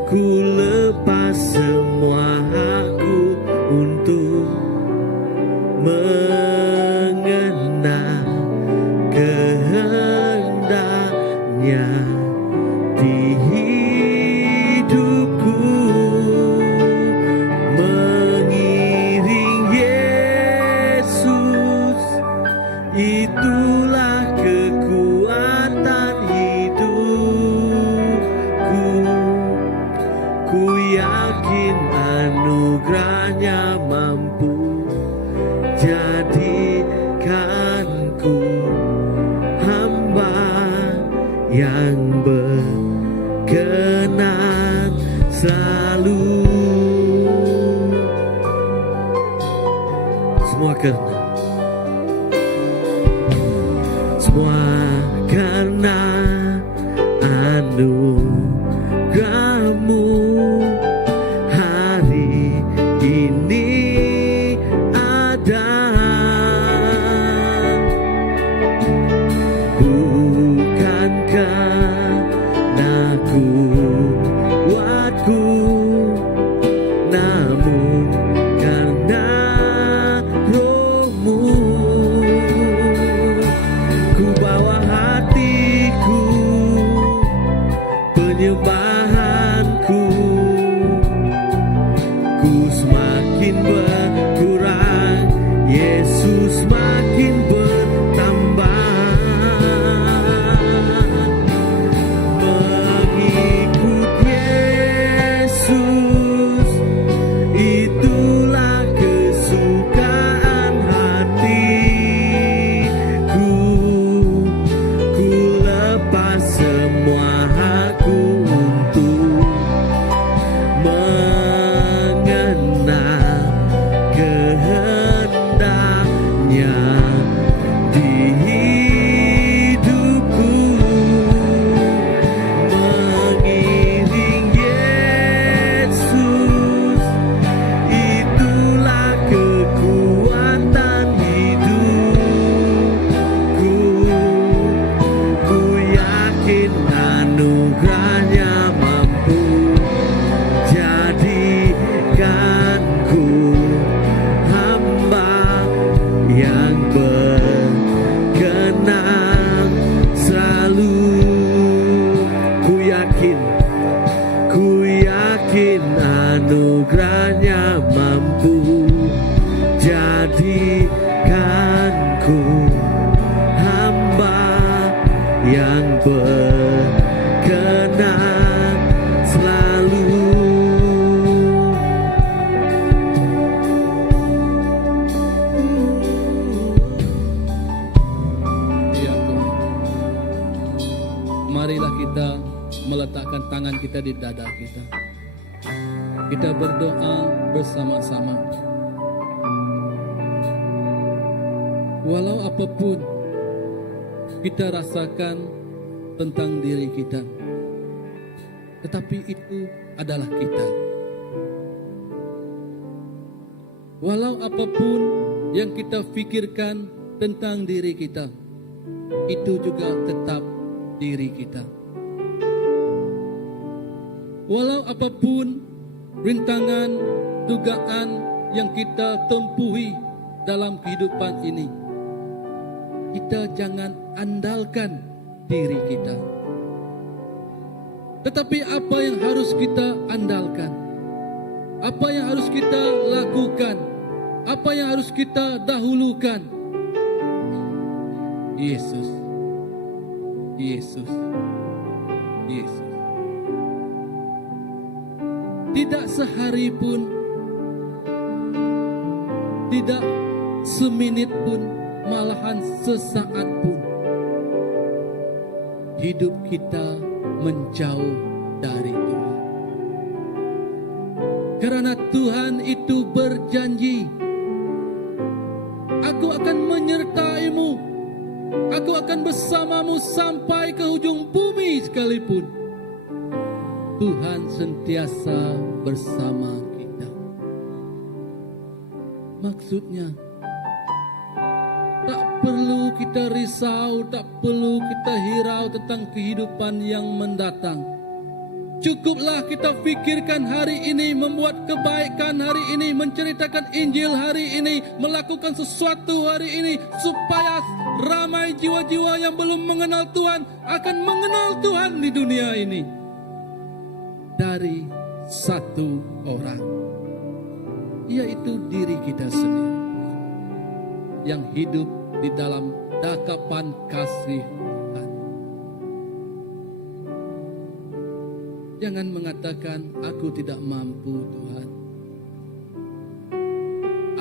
Ku lepas semua hakku untuk mengenal kehendaknya di hidupku. Mengiring Yesus, itulah kekuatan hidupku. Ku yakin anugerahnya mampu jadikanku hamba yang berkenan selalu. Semua karena anugerah-Mu hari ini ada. Bukan karena kuatku, namun karena Roh-Mu. Ku bawa hatiku, penyembahanku, ku semakin berkurang, Yesus makin bertambah. Mengikut Yesus, itulah kesukaan hatiku. Ku lepas semua hakku untuk mengenal kehendaknya di hidupku. Mengiring Yesus, itulah kekuatan hidupku. Ku yakin anugerahnya mampu jadikanku hamba yang berkenan selalu. Ku yakin anugerahnya mampu jadikanku hamba yang berkenan selalu. Ya Tuhan, marilah kita meletakkan tangan kita di dada kita. Kita berdoa bersama-sama. Walau apapun kita rasakan tentang diri kita, tetapi itu adalah kita. Walau apapun yang kita pikirkan tentang diri kita, itu juga tetap diri kita. Walau apapun rintangan, dugaan yang kita tempuhi dalam kehidupan ini, kita jangan andalkan diri kita. Tetapi apa yang harus kita andalkan? Apa yang harus kita lakukan? Apa yang harus kita dahulukan? Yesus, Yesus, Yesus. Tidak sehari pun, tidak semenit pun, malahan sesaat pun hidup kita menjauh dari Tuhan. Karena Tuhan itu berjanji, aku akan menyertaimu, aku akan bersamamu sampai ke ujung bumi sekalipun. Tuhan sentiasa bersama kita. Maksudnya, tak perlu kita risau, tak perlu kita hirau tentang kehidupan yang mendatang. Cukuplah kita pikirkan hari ini, membuat kebaikan hari ini, menceritakan Injil hari ini, melakukan sesuatu hari ini, supaya ramai jiwa-jiwa yang belum mengenal Tuhan akan mengenal Tuhan di dunia ini. Dari satu orang, yaitu diri kita sendiri, yang hidup di dalam dakapan kasih Tuhan. Jangan mengatakan, aku tidak mampu Tuhan.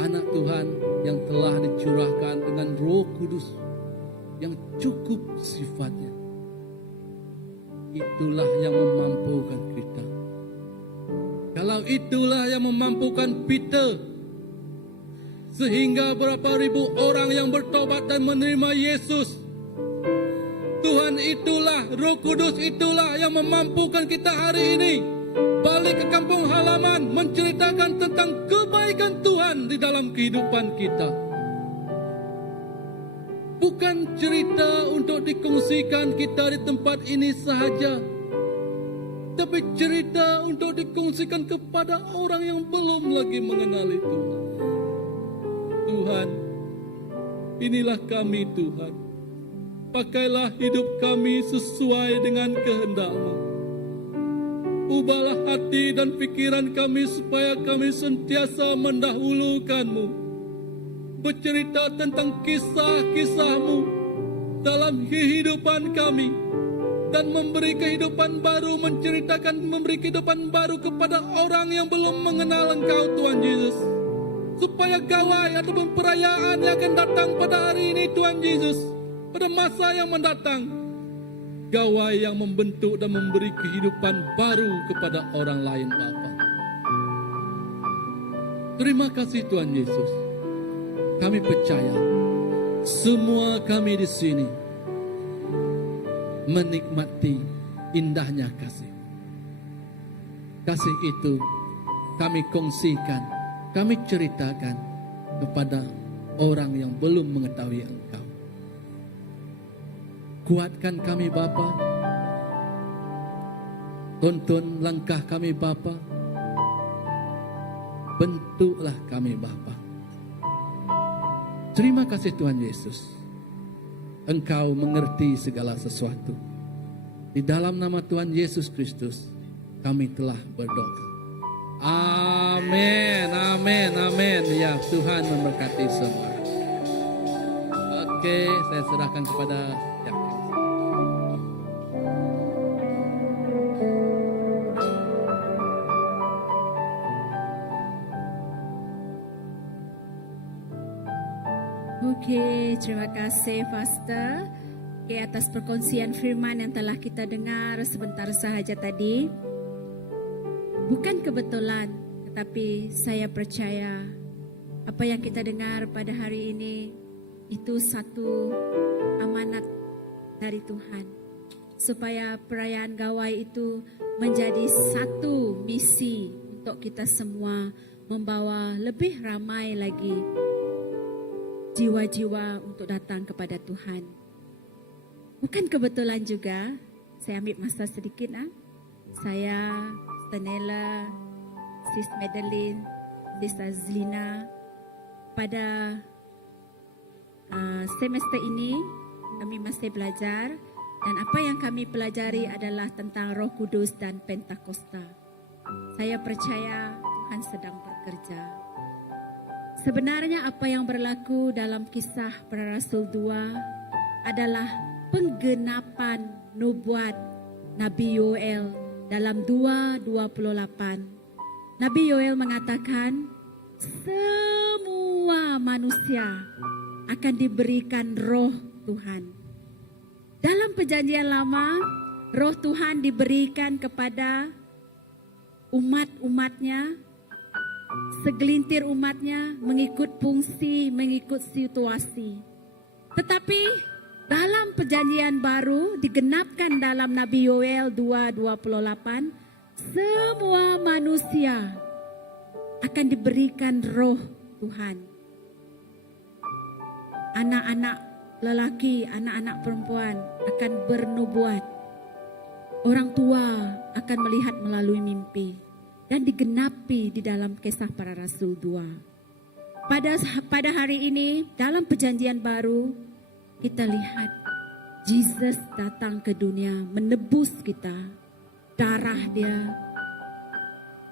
Anak Tuhan yang telah dicurahkan dengan Roh Kudus yang cukup sifatnya, itulah yang memampukan kita. Kalau itulah yang memampukan Peter, sehingga berapa ribu orang yang bertobat dan menerima Yesus, Tuhan itulah, Roh Kudus itulah yang memampukan kita hari ini balik ke kampung halaman, menceritakan tentang kebaikan Tuhan di dalam kehidupan kita. Bukan cerita untuk dikongsikan kita di tempat ini sahaja, tapi cerita untuk dikongsikan kepada orang yang belum lagi mengenali Tuhan. Tuhan, inilah kami Tuhan. Pakailah hidup kami sesuai dengan kehendak-Mu. Ubahlah hati dan pikiran kami supaya kami sentiasa mendahulukan-Mu, bercerita tentang kisah-kisah-Mu dalam kehidupan kami, dan memberi kehidupan baru, memberi kehidupan baru kepada orang yang belum mengenal Engkau Tuhan Yesus. Supaya gawai ataupun perayaan yang akan datang pada hari ini Tuhan Yesus, pada masa yang mendatang, gawai yang membentuk dan memberi kehidupan baru kepada orang lain Bapa. Terima kasih Tuhan Yesus. Kami percaya semua kami di sini menikmati indahnya kasih. Kasih itu kami kongsikan, kami ceritakan kepada orang yang belum mengetahui Engkau. Kuatkan kami Bapa, tuntun langkah kami Bapa, bentuklah kami Bapa. Terima kasih Tuhan Yesus, Engkau mengerti segala sesuatu. Di dalam nama Tuhan Yesus Kristus kami telah berdoa. Amin, amin, amin. Ya, Tuhan memberkati semua. Oke, saya serahkan kepada yang Oke, terima kasih Pastor atas perkongsian firman yang telah kita dengar sebentar sahaja tadi. Bukan kebetulan, tetapi saya percaya apa yang kita dengar pada hari ini itu satu amanat dari Tuhan, supaya perayaan Gawai itu menjadi satu misi untuk kita semua, membawa lebih ramai lagi jiwa-jiwa untuk datang kepada Tuhan. Bukan kebetulan juga, saya ambil masa sedikit. Saya, Stanella, Sis Madeline, Sis Azlina, pada semester ini kami masih belajar, dan apa yang kami pelajari adalah tentang Roh Kudus dan Pentakosta. Saya percaya Tuhan sedang bekerja. Sebenarnya apa yang berlaku dalam Kisah Para Rasul 2 adalah penggenapan nubuat Nabi Yoel dalam 2:28. Nabi Yoel mengatakan, semua manusia akan diberikan roh Tuhan. Dalam perjanjian lama, roh Tuhan diberikan kepada umat-umatnya, segelintir umatnya mengikut fungsi, mengikut situasi. Tetapi dalam perjanjian baru digenapkan dalam Nabi Yoel 2:28, semua manusia akan diberikan roh Tuhan. Anak-anak lelaki, anak-anak perempuan akan bernubuat. Orang tua akan melihat melalui mimpi. Dan digenapi di dalam Kisah Para Rasul 2. Pada hari ini, dalam perjanjian baru, kita lihat Yesus datang ke dunia menebus kita. Darah dia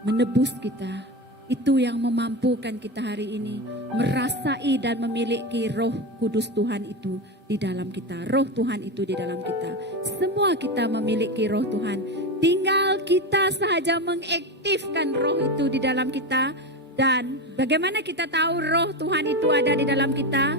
menebus kita. Itu yang memampukan kita hari ini merasai dan memiliki roh kudus Tuhan itu di dalam kita. Roh Tuhan itu di dalam kita. Semua kita memiliki roh Tuhan. Tinggal kita sahaja mengaktifkan roh itu di dalam kita. Dan bagaimana kita tahu roh Tuhan itu ada di dalam kita?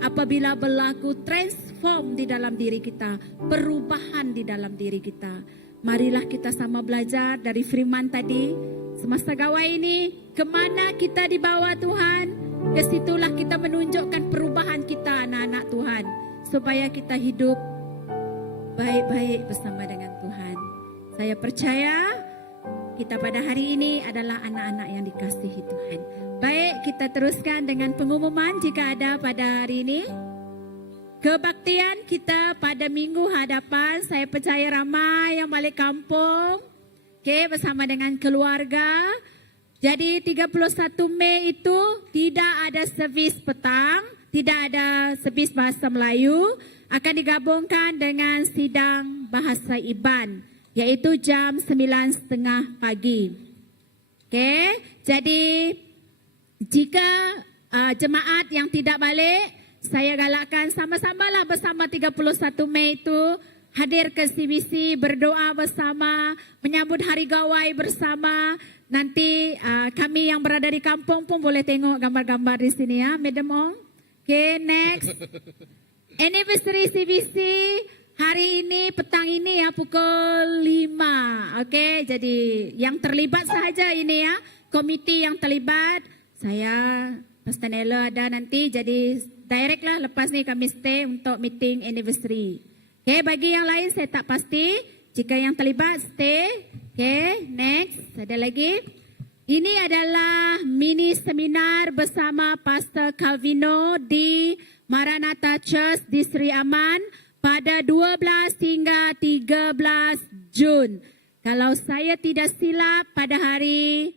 Apabila berlaku transform di dalam diri kita. Perubahan di dalam diri kita. Marilah kita sama belajar dari firman tadi. Semasa gawai ini, kemana kita dibawa Tuhan, kesitulah kita menunjukkan perubahan kita anak-anak Tuhan. Supaya kita hidup baik-baik bersama dengan Tuhan. Saya percaya kita pada hari ini adalah anak-anak yang dikasihi Tuhan. Baik, kita teruskan dengan pengumuman jika ada pada hari ini. Kebaktian kita pada minggu hadapan, saya percaya ramai yang balik kampung. Bersama dengan keluarga. Jadi 31 Mei itu tidak ada servis petang, tidak ada servis bahasa Melayu, akan digabungkan dengan sidang bahasa Iban, yaitu jam 9:30 pagi. Jadi jika jemaat yang tidak balik, saya galakkan sama-samalah bersama 31 Mei itu hadir ke CBC, berdoa bersama, menyambut hari gawai bersama. Nanti kami yang berada di kampung pun boleh tengok gambar-gambar di sini ya, Madam Ong. Next. Anniversary CBC hari ini, petang ini ya, pukul 5. Jadi yang terlibat sahaja ini ya, komiti yang terlibat. Saya, Pastor Nella ada nanti, jadi direct lah lepas ni kami stay untuk meeting anniversary. Bagi yang lain saya tak pasti. Jika yang terlibat stay. Next. Ada lagi. Ini adalah mini seminar bersama Pastor Calvino di Maranatha Church di Sri Aman pada 12 hingga 13 Jun. Kalau saya tidak silap pada hari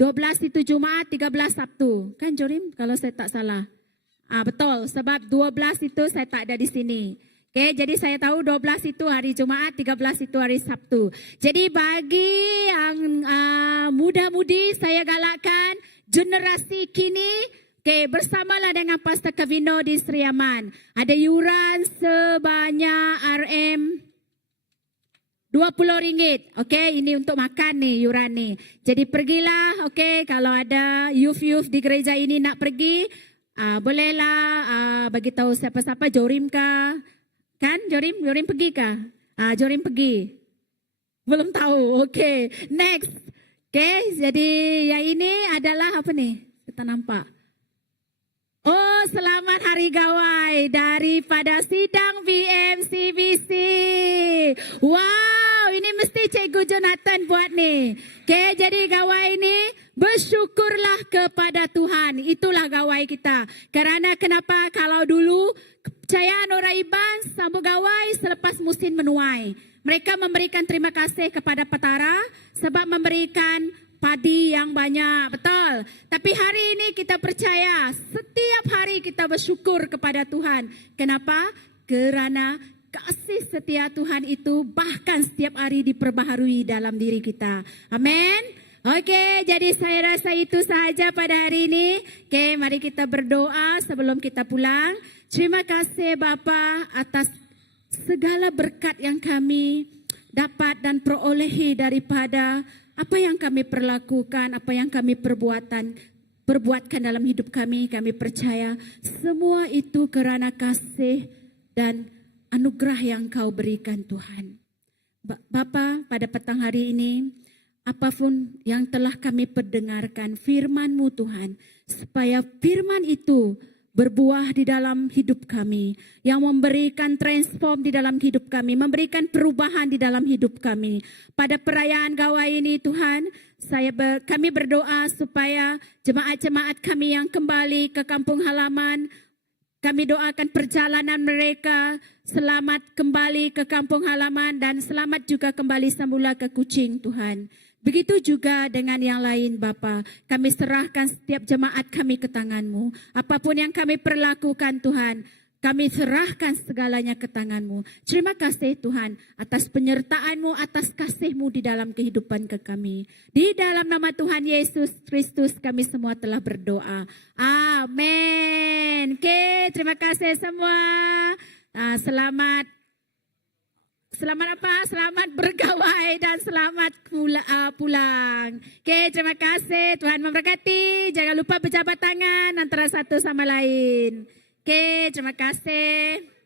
12 itu Jumaat, 13 Sabtu. Kan Jorim kalau saya tak salah. Betul, sebab 12 itu saya tak ada di sini. Jadi saya tahu 12 itu hari Jumaat, 13 itu hari Sabtu. Jadi bagi yang muda-mudi, saya galakkan generasi kini, bersamalah dengan Pastor Kavino di Sri Aman. Ada yuran sebanyak RM20. Ini untuk makan nih yuran nih. Jadi pergilah, kalau ada youth di gereja ini nak pergi, bolehlah bagi tahu siapa-siapa, Jorim kah? Kan Jorim pergi kah? Jorim pergi. Belum tahu. Next. Jadi yang ini adalah apa nih? Kita nampak. Oh, selamat hari gawai daripada sidang BMCBC. Wow, ini mesti Cikgu Jonathan buat nih. Jadi gawai ini bersyukurlah kepada Tuhan. Itulah gawai kita. Kerana kenapa? Kalau dulu kepercayaan orang Iban sambut gawai selepas musim menuai. Mereka memberikan terima kasih kepada petara sebab memberikan padi yang banyak, betul. Tapi hari ini kita percaya setiap hari kita bersyukur kepada Tuhan. Kenapa? Kerana kasih setia Tuhan itu bahkan setiap hari diperbaharui dalam diri kita. Amin. Oke, jadi saya rasa itu sahaja pada hari ini. Oke, mari kita berdoa sebelum kita pulang. Terima kasih Bapa atas segala berkat yang kami dapat dan perolehi daripada apa yang kami perlakukan, apa yang kami perbuatkan dalam hidup kami. Kami percaya semua itu kerana kasih dan anugerah yang Kau berikan Tuhan. Bapa, pada petang hari ini, apapun yang telah kami perdengarkan firman-Mu Tuhan, supaya firman itu berbuah di dalam hidup kami, yang memberikan transform di dalam hidup kami, memberikan perubahan di dalam hidup kami. Pada perayaan Gawai ini Tuhan, kami berdoa supaya jemaat-jemaat kami yang kembali ke kampung halaman, kami doakan perjalanan mereka selamat kembali ke kampung halaman dan selamat juga kembali semula ke Kuching Tuhan. Begitu juga dengan yang lain Bapa. Kami serahkan setiap jemaat kami ke tangan-Mu. Apapun yang kami perlakukan Tuhan, kami serahkan segalanya ke tangan-Mu. Terima kasih Tuhan atas penyertaan-Mu, atas kasih-Mu di dalam kehidupan ke kami. Di dalam nama Tuhan Yesus Kristus kami semua telah berdoa. Amin. Oke, terima kasih semua. Selamat apa? Selamat bergawai dan selamat pulang. Oke, terima kasih. Tuhan memberkati. Jangan lupa berjabat tangan antara satu sama lain. Oke, terima kasih.